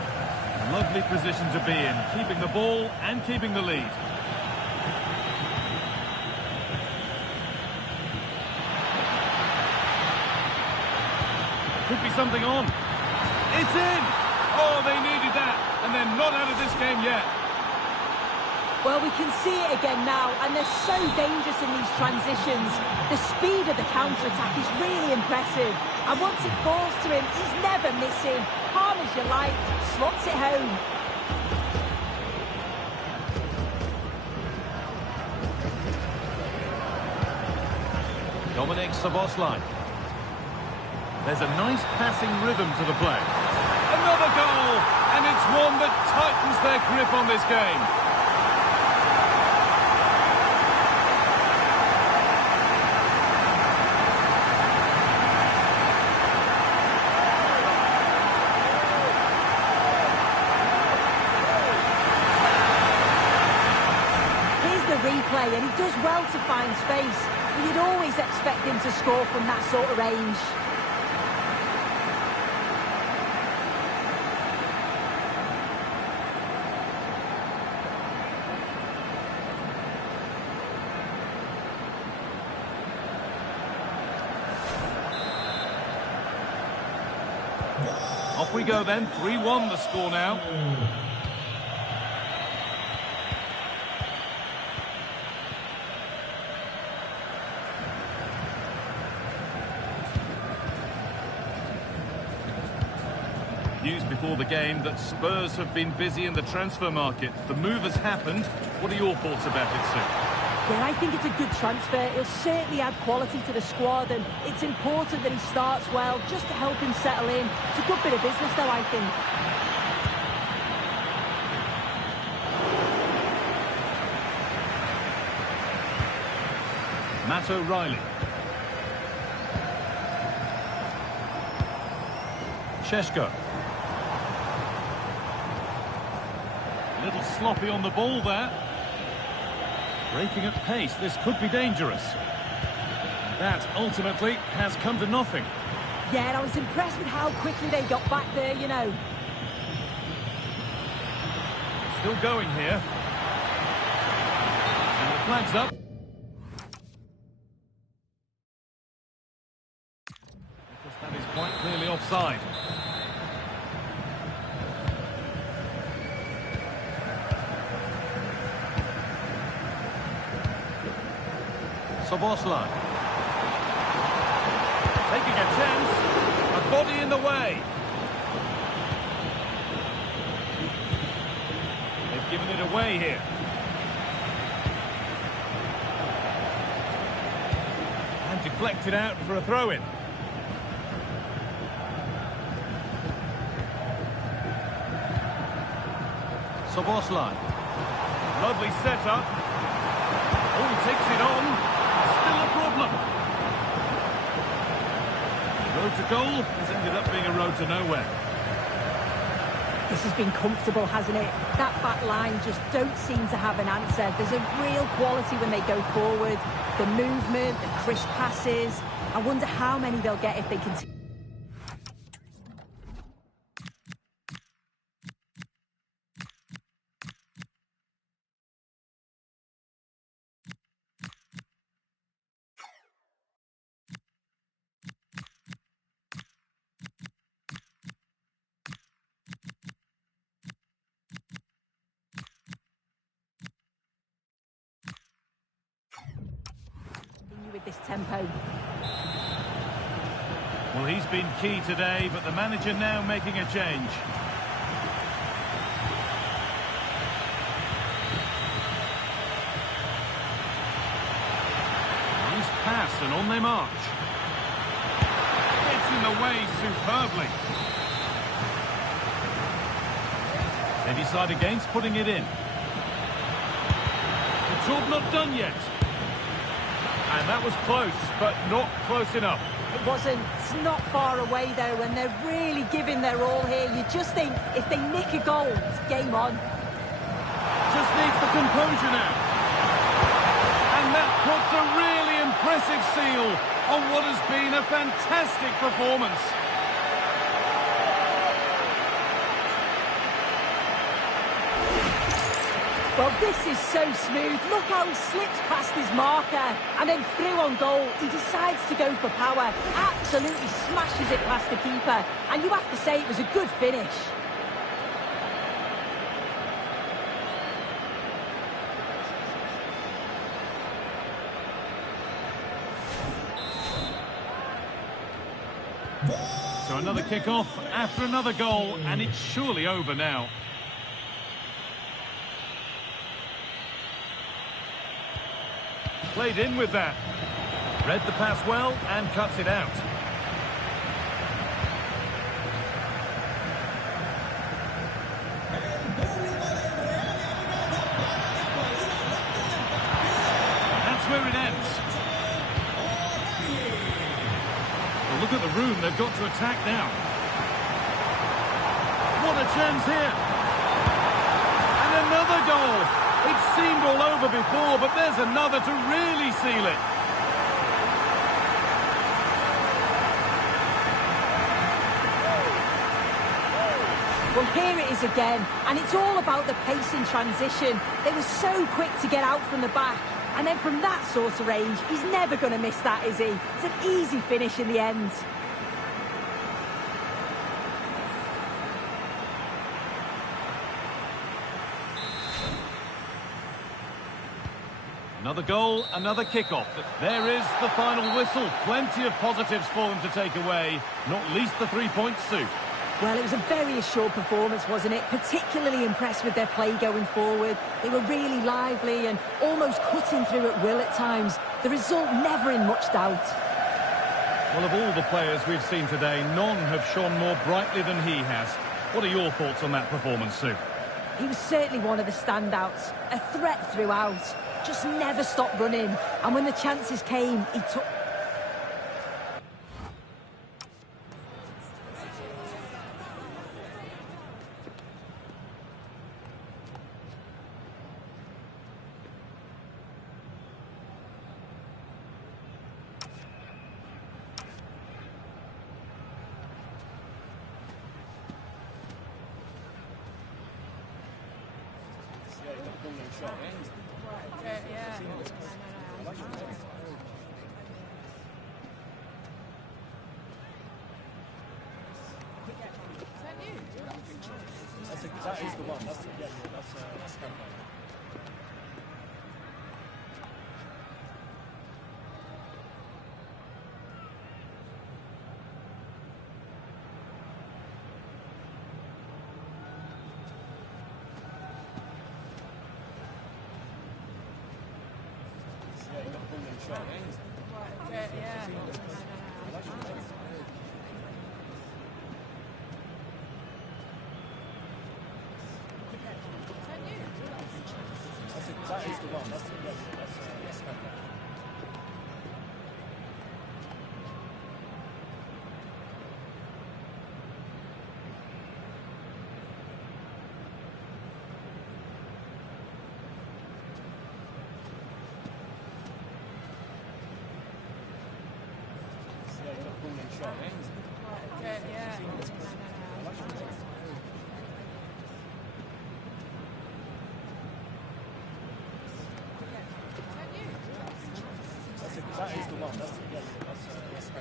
Lovely position to be in. Keeping the ball and keeping the lead. Could be something on. It's in! Oh, they needed that, and they're not out of this game yet. Well, we can see it again now, and they're so dangerous in these transitions. The speed of the counter-attack is really impressive. And once it falls to him, he's never missing. Calm as you like, slots it home. Dominic Szoboszlai. There's a nice passing rhythm to the play. Another goal! And it's one that tightens their grip on this game. Here's the replay, and he does well to find space. But you'd always expect him to score from that sort of range. Off we go then, 3-1 the score now. News before the game that Spurs have been busy in the transfer market. The move has happened. What are your thoughts about it, Sue? Yeah, I think it's a good transfer. He'll certainly add quality to the squad, and it's important that he starts well just to help him settle in. It's a good bit of business, though, I think. Matt O'Reilly. Šeško. A little sloppy on the ball there. Breaking at pace, this could be dangerous. That ultimately has come to nothing. Yeah, and I was impressed with how quickly they got back there, you know. Still going here. And the flag's up. Because that is quite clearly offside. Sociedad. Taking a chance. A body in the way. They've given it away here. And deflected out for a throw-in. Sociedad. Lovely setup. Oh, he takes it on. Still a problem. Road to goal has ended up being a road to nowhere. This has been comfortable, hasn't it? That back line just don't seem to have an answer. There's a real quality when they go forward. The movement, the crisp passes. I wonder how many they'll get if they continue. With this tempo. Well, he's been key today, but the manager now making a change. Nice pass and on they march. Gets in the way superbly. They decide against putting it in. The job not done yet. And that was close, but not close enough. It wasn't. It's not far away, though, and they're really giving their all here. You just think, if they nick a goal, it's game on. Just needs the composure now. And that puts a really impressive seal on what has been a fantastic performance. Well, this is so smooth. Look how he slips past his marker and then through on goal. He decides to go for power, absolutely smashes it past the keeper. And you have to say it was a good finish. So another kick-off after another goal, and it's surely over now. Played in with that. Read the pass well and cuts it out. That's where it ends. Well, look at the room they've got to attack now. What a chance here. And another goal. It seemed all over before, but there's another to really seal it. Well, here it is again, and it's all about the pace in transition. They were so quick to get out from the back, and then from that sort of range, he's never going to miss that, is he? It's an easy finish in the end. Another goal, another kick-off. There is the final whistle. Plenty of positives for them to take away, not least the 3 points, Sue. Well, it was a very assured performance, wasn't it? Particularly impressed with their play going forward. They were really lively and almost cutting through at will at times. The result never in much doubt. Well, of all the players we've seen today, none have shone more brightly than he has. What are your thoughts on that performance, Sue? He was certainly one of the standouts. A threat throughout. Just never stopped running. And when the chances came, he took... That is the one. That's the one. That's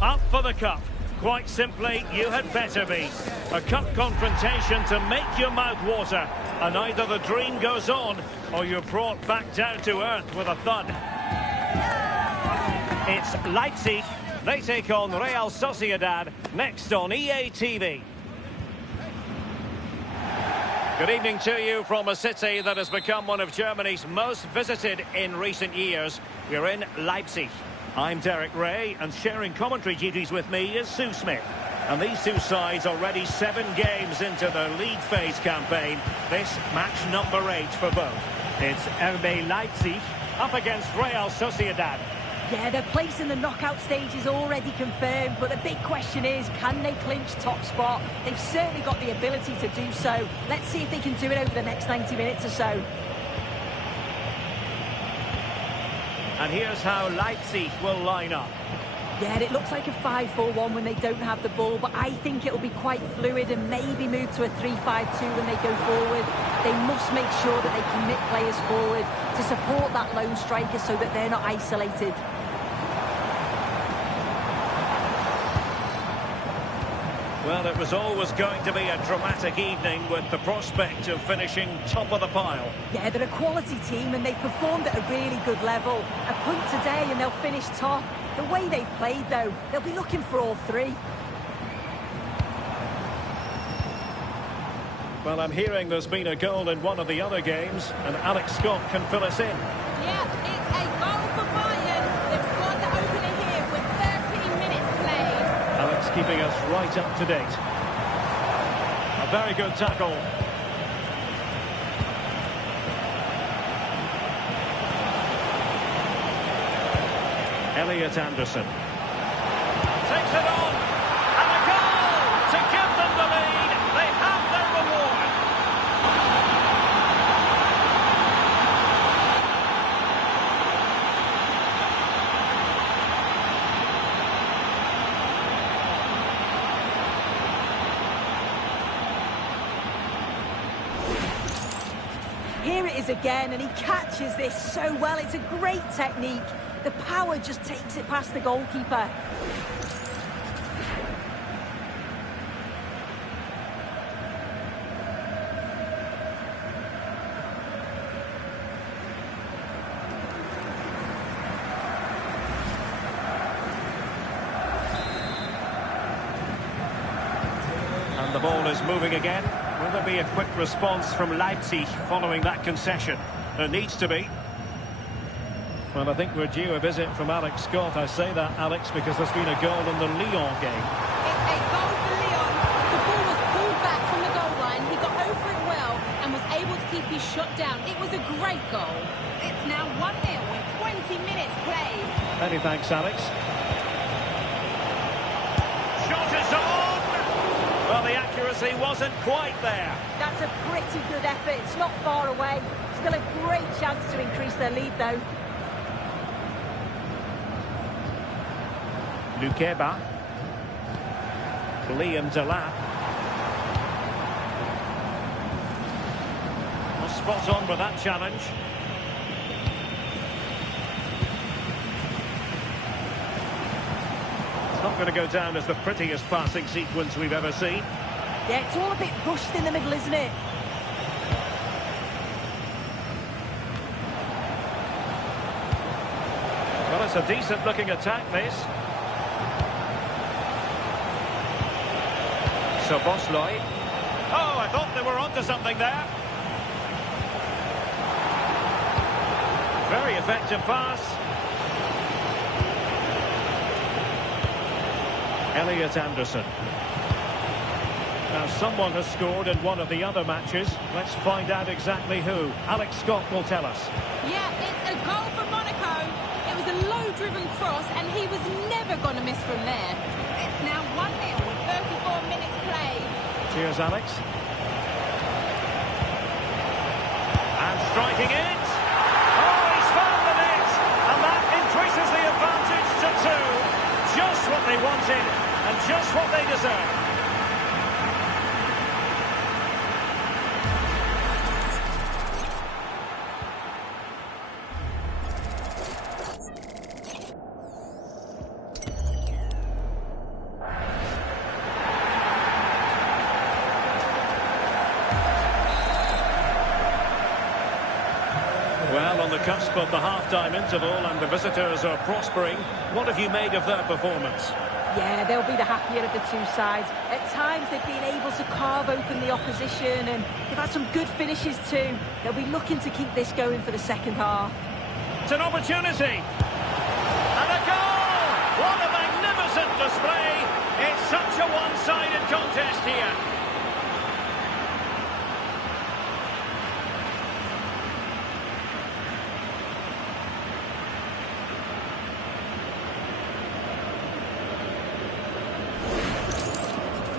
Up for the cup. Quite simply, you had better be. A cup confrontation to make your mouth water. And either the dream goes on, or you're brought back down to earth with a thud. It's Leipzig They take on Real Sociedad next on EA TV. Good evening to you from a city that has become one of Germany's most visited in recent years. We're in Leipzig. I'm Derek Ray, and sharing commentary duties with me is Sue Smith. And these two sides already 7 games into their league phase campaign. This match number 8 for both. It's RB Leipzig up against Real Sociedad. Yeah, their place in the knockout stage is already confirmed, but the big question is, can they clinch top spot? They've certainly got the ability to do so. Let's see if they can do it over the next 90 minutes or so. And here's how Leipzig will line up. Yeah, it looks like a 5-4-1 when they don't have the ball, but I think it'll be quite fluid and maybe move to a 3-5-2 when they go forward. They must make sure that they commit players forward to support that lone striker so that they're not isolated. Well, it was always going to be a dramatic evening with the prospect of finishing top of the pile. Yeah, they're a quality team and they've performed at a really good level. A point today and they'll finish top. The way they've played, though, they'll be looking for all 3. Well, I'm hearing there's been a goal in one of the other games, and Alex Scott can fill us in. Yeah, it's a goal for Bayern. They've scored the opener here with 13 minutes played. Alex keeping us right up to date. A very good tackle. Elliot Anderson takes it on, and a goal to give them the lead. They have their reward. Here it is again, and he catches this so well. It's a great technique. The power just takes it past the goalkeeper. And the ball is moving again. Will there be a quick response from Leipzig following that concession? There needs to be. Well, I think we're due a visit from Alex Scott. I say that, Alex, because there's been a goal in the Lyon game. It's a goal for Lyon. The ball was pulled back from the goal line. He got over it well and was able to keep his shot down. It was a great goal. It's now 1-0 with 20 minutes played. Many thanks, Alex. Shot is on! Well, the accuracy wasn't quite there. That's a pretty good effort. It's not far away. Still a great chance to increase their lead, though. Lukeba. Liam Delap. Well, spot on with that challenge. It's not going to go down as the prettiest passing sequence we've ever seen. Yeah, it's all a bit rushed in the middle, isn't it? Well, it's a decent-looking attack, this. So Bosloy. Oh, I thought they were onto something there. Very effective pass. Elliot Anderson. Now, someone has scored in one of the other matches. Let's find out exactly who. Alex Scott will tell us. Yeah, it's a goal for Monaco. It was a low-driven cross, and he was never going to miss from there. It's now 1-0 with 34 minutes played. Cheers, Alex. And striking it. Oh, he's found the net. And that increases the advantage to 2. Just what they wanted and just what they deserve. on the cusp of the half-time interval and the visitors are prospering. What have you made of their performance? Yeah, they'll be the happier of the two sides. At times they've been able to carve open the opposition and they've had some good finishes too. They'll be looking to keep this going for the second half. It's an opportunity. And a goal! What a magnificent display! It's such a one-sided contest here.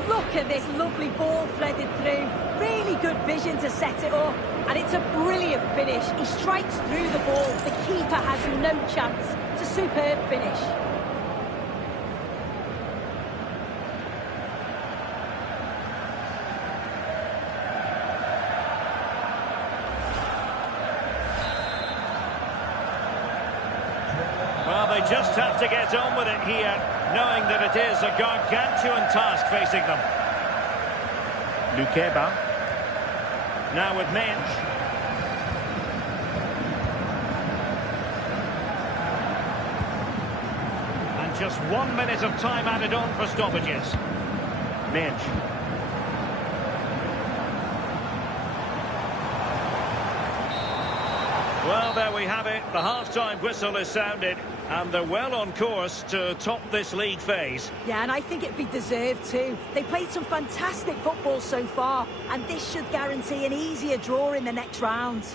Look at this lovely ball threaded through. Really good vision to set it up. And it's a brilliant finish. He strikes through the ball. The keeper has no chance. It's a superb finish. Well, they just have to get on with it here, knowing that it is a gargantuan task facing them. Lukeba. Now with Mensch. And just 1 minute of time added on for stoppages. Mensch. Well, there we have it. The half-time whistle is sounded, and they're well on course to top this league phase. Yeah, and I think it'd be deserved too. They played some fantastic football so far, and this should guarantee an easier draw in the next round.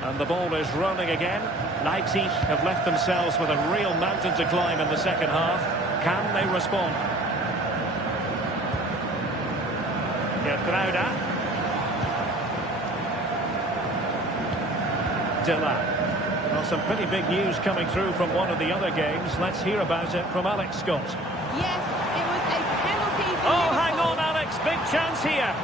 And the ball is rolling again. Leipzig have left themselves with a real mountain to climb in the second half. Can they respond? Gertruida. Dilla. Well, some pretty big news coming through from one of the other games. Let's hear about it from Alex Scott. Yes, it was a penalty for Oh, Liverpool. hang on, Alex. Big chance here.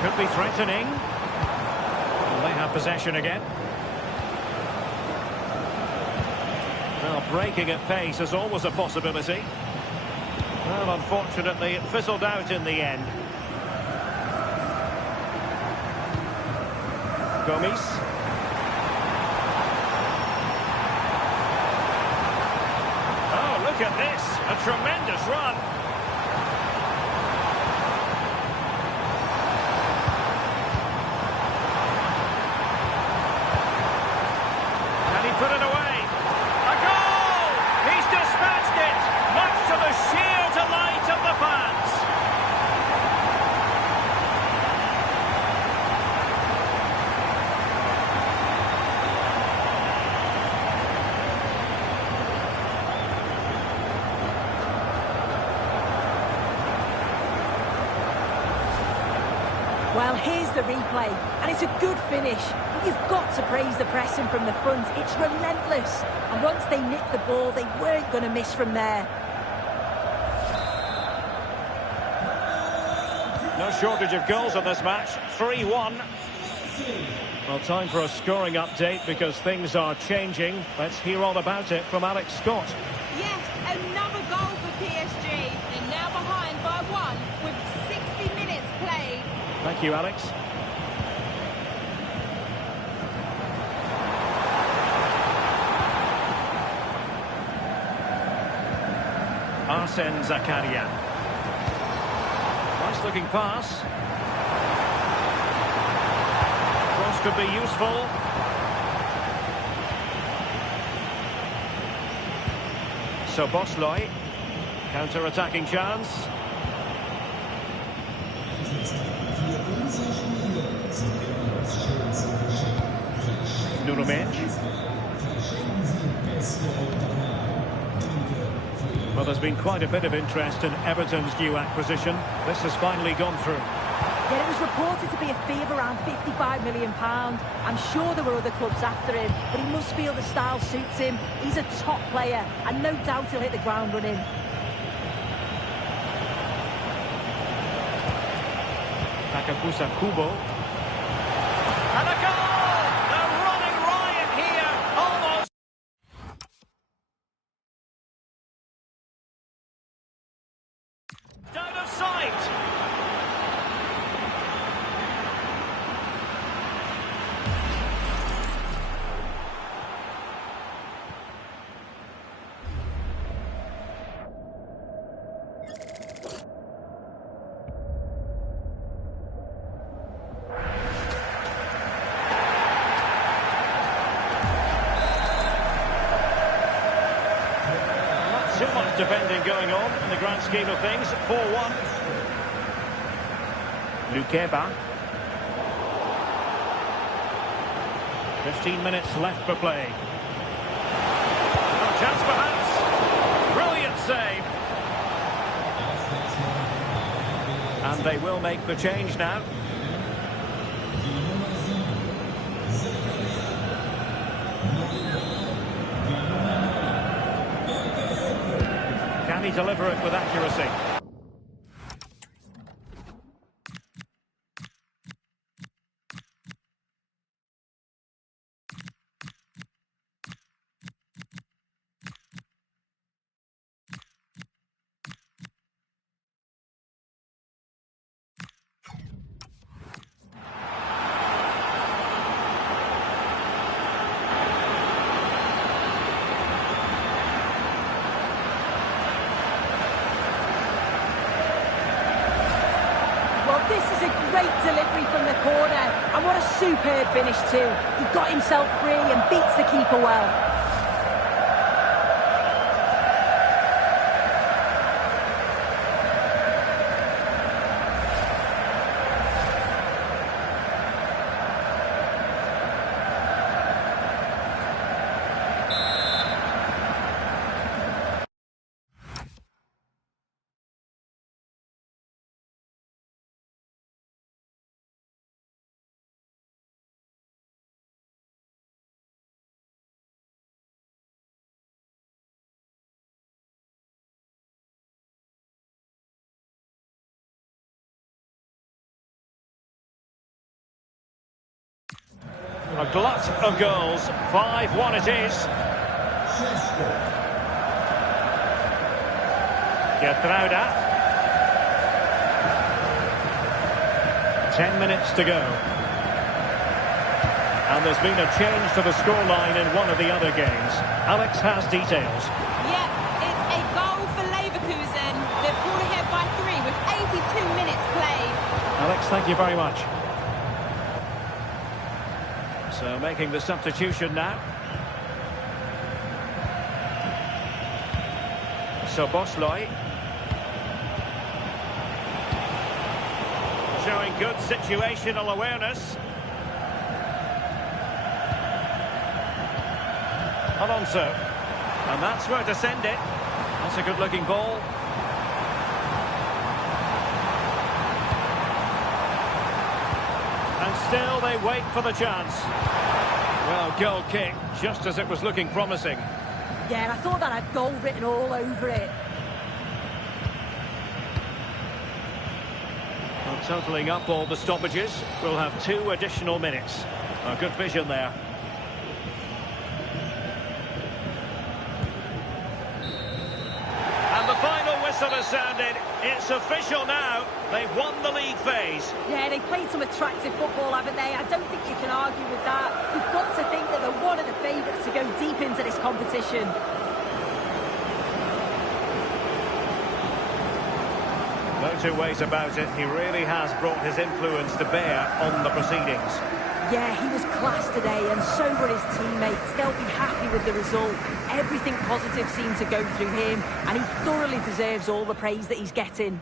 Could be threatening. Well, they have possession again. Well, breaking at pace is always a possibility. Well, unfortunately, it fizzled out in the end. Gomes. Oh, look at this. A tremendous run. Put it away. A goal! He's dispatched it, much to the sheer delight of the fans. Well, here's the replay, and it's a good finish. But you've got to praise the pressing from the front. It's relentless. And once they nicked the ball, they weren't going to miss from there. No shortage of goals in this match. 3-1. Well, time for a scoring update because things are changing. Let's hear all about it from Alex Scott. Yes, another goal for PSG. They're now behind by 1 with 60 minutes played. Thank you, Alex. Arsene Zakaria. Nice looking pass. Cross could be useful. So Bosley, counter-attacking chance. Nuno Mendes. been quite a bit of interest in Everton's new acquisition. This has finally gone through. Yeah, it was reported to be a fee of around £55 million. I'm sure there were other clubs after him, but he must feel the style suits him. He's a top player, and no doubt he'll hit the ground running. Takafusa Kubo. And a goal! They're running riot here, almost. Out of sight. Too much defending going on in the grand scheme of things. 4-1. Lukeba. 15 minutes left for play. A chance perhaps. Brilliant save. And they will make the change now. Can he deliver it with accuracy? This is a great delivery from the corner, and what a superb finish too. He got himself free and beats the keeper well. A glut of goals. 5-1 it is. Getrauda. 10 minutes to go. And there's been a change to the scoreline in one of the other games. Alex has details. Yeah, it's a goal for Leverkusen. They've pulled ahead by 3 with 82 minutes played. Alex, thank you very much. So making the substitution now. Szoboszlai. Showing good situational awareness. Alonso. And that's where to send it. That's a good-looking ball. And still they wait for the chance. Well, goal kick, just as it was looking promising. Yeah, I thought that had goal written all over it. Well, totalling up all the stoppages, we'll have 2 additional minutes. A good vision there. And the final whistle has sounded. It's official now. They've won the league phase. Yeah, they played some attractive football, haven't they? I don't think you can argue with that. You've got to think that they're one of the favourites to go deep into this competition. No two ways about it. He really has brought his influence to bear on the proceedings. Yeah, he was class today, and so were his teammates. They'll be happy with the result. Everything positive seemed to go through him, and he thoroughly deserves all the praise that he's getting.